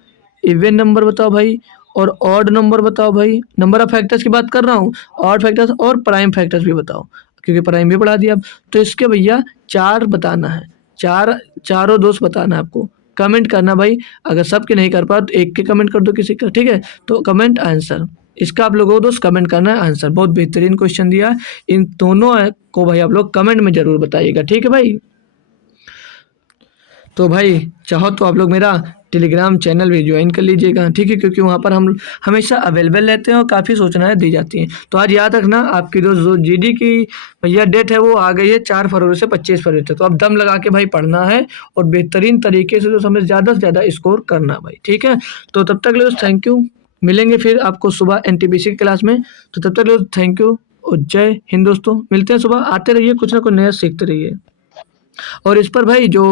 इवन नंबर बताओ भाई, और ऑड नंबर बताओ भाई। नंबर ऑफ फैक्टर्स की बात कर रहा हूँ, ऑड फैक्टर्स और प्राइम फैक्टर्स भी बताओ, क्योंकि प्राइम भी पढ़ा दिया अब। तो इसके भैया 4 बताना है, 4 चारों दोस्त बताना है आपको, कमेंट करना भाई। अगर सबके नहीं कर पाओ तो एक के कमेंट कर दो किसी का, ठीक है। तो कमेंट आंसर, इसका आप लोगों को दोस्त कमेंट करना है आंसर। बहुत बेहतरीन क्वेश्चन दिया, इन दोनों को भाई आप लोग कमेंट में ज़रूर बताइएगा, ठीक है भाई। तो भाई चाहो तो आप लोग मेरा टेलीग्राम चैनल भी ज्वाइन कर लीजिएगा, ठीक है, क्योंकि वहाँ पर हम हमेशा अवेलेबल रहते हैं और काफ़ी सूचनाएं दी जाती हैं। तो आज याद रखना, आपकी जो जीडी की भैया डेट है वो आ गई है 4 फरवरी से 25 फरवरी तक। तो अब दम लगा के भाई पढ़ना है और बेहतरीन तरीके से जो हमें ज़्यादा से ज़्यादा स्कोर करना भाई, ठीक है। तो तब तक ले थैंक यू, मिलेंगे फिर आपको सुबह एनटीपीसी की क्लास में। तो तब तक ले थैंक यू और जय हिंद दोस्तों, मिलते हैं सुबह, आते रहिए, कुछ ना कुछ नया सीखते रहिए। और इस पर भाई जो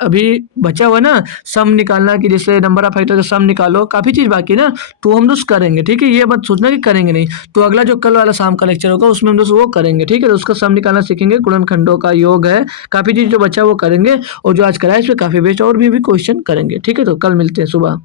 अभी बचा हुआ ना सम निकालना, कि जैसे नंबर ऑफ फैक्टर का सम निकालो, काफ़ी चीज़ बाकी है ना, तो हम दोस्त करेंगे, ठीक है। ये मत सोचना कि करेंगे नहीं, तो अगला जो कल वाला शाम का लेक्चर होगा उसमें हम दोस्त वो करेंगे, ठीक है। तो उसका सम निकालना सीखेंगे, गुणनखंडों का योग है, काफ़ी चीज़ जो बचा वो करेंगे, और जो आज कराया इस पर काफ़ी बेस्ट और भी क्वेश्चन करेंगे, ठीक है। तो कल मिलते हैं सुबह।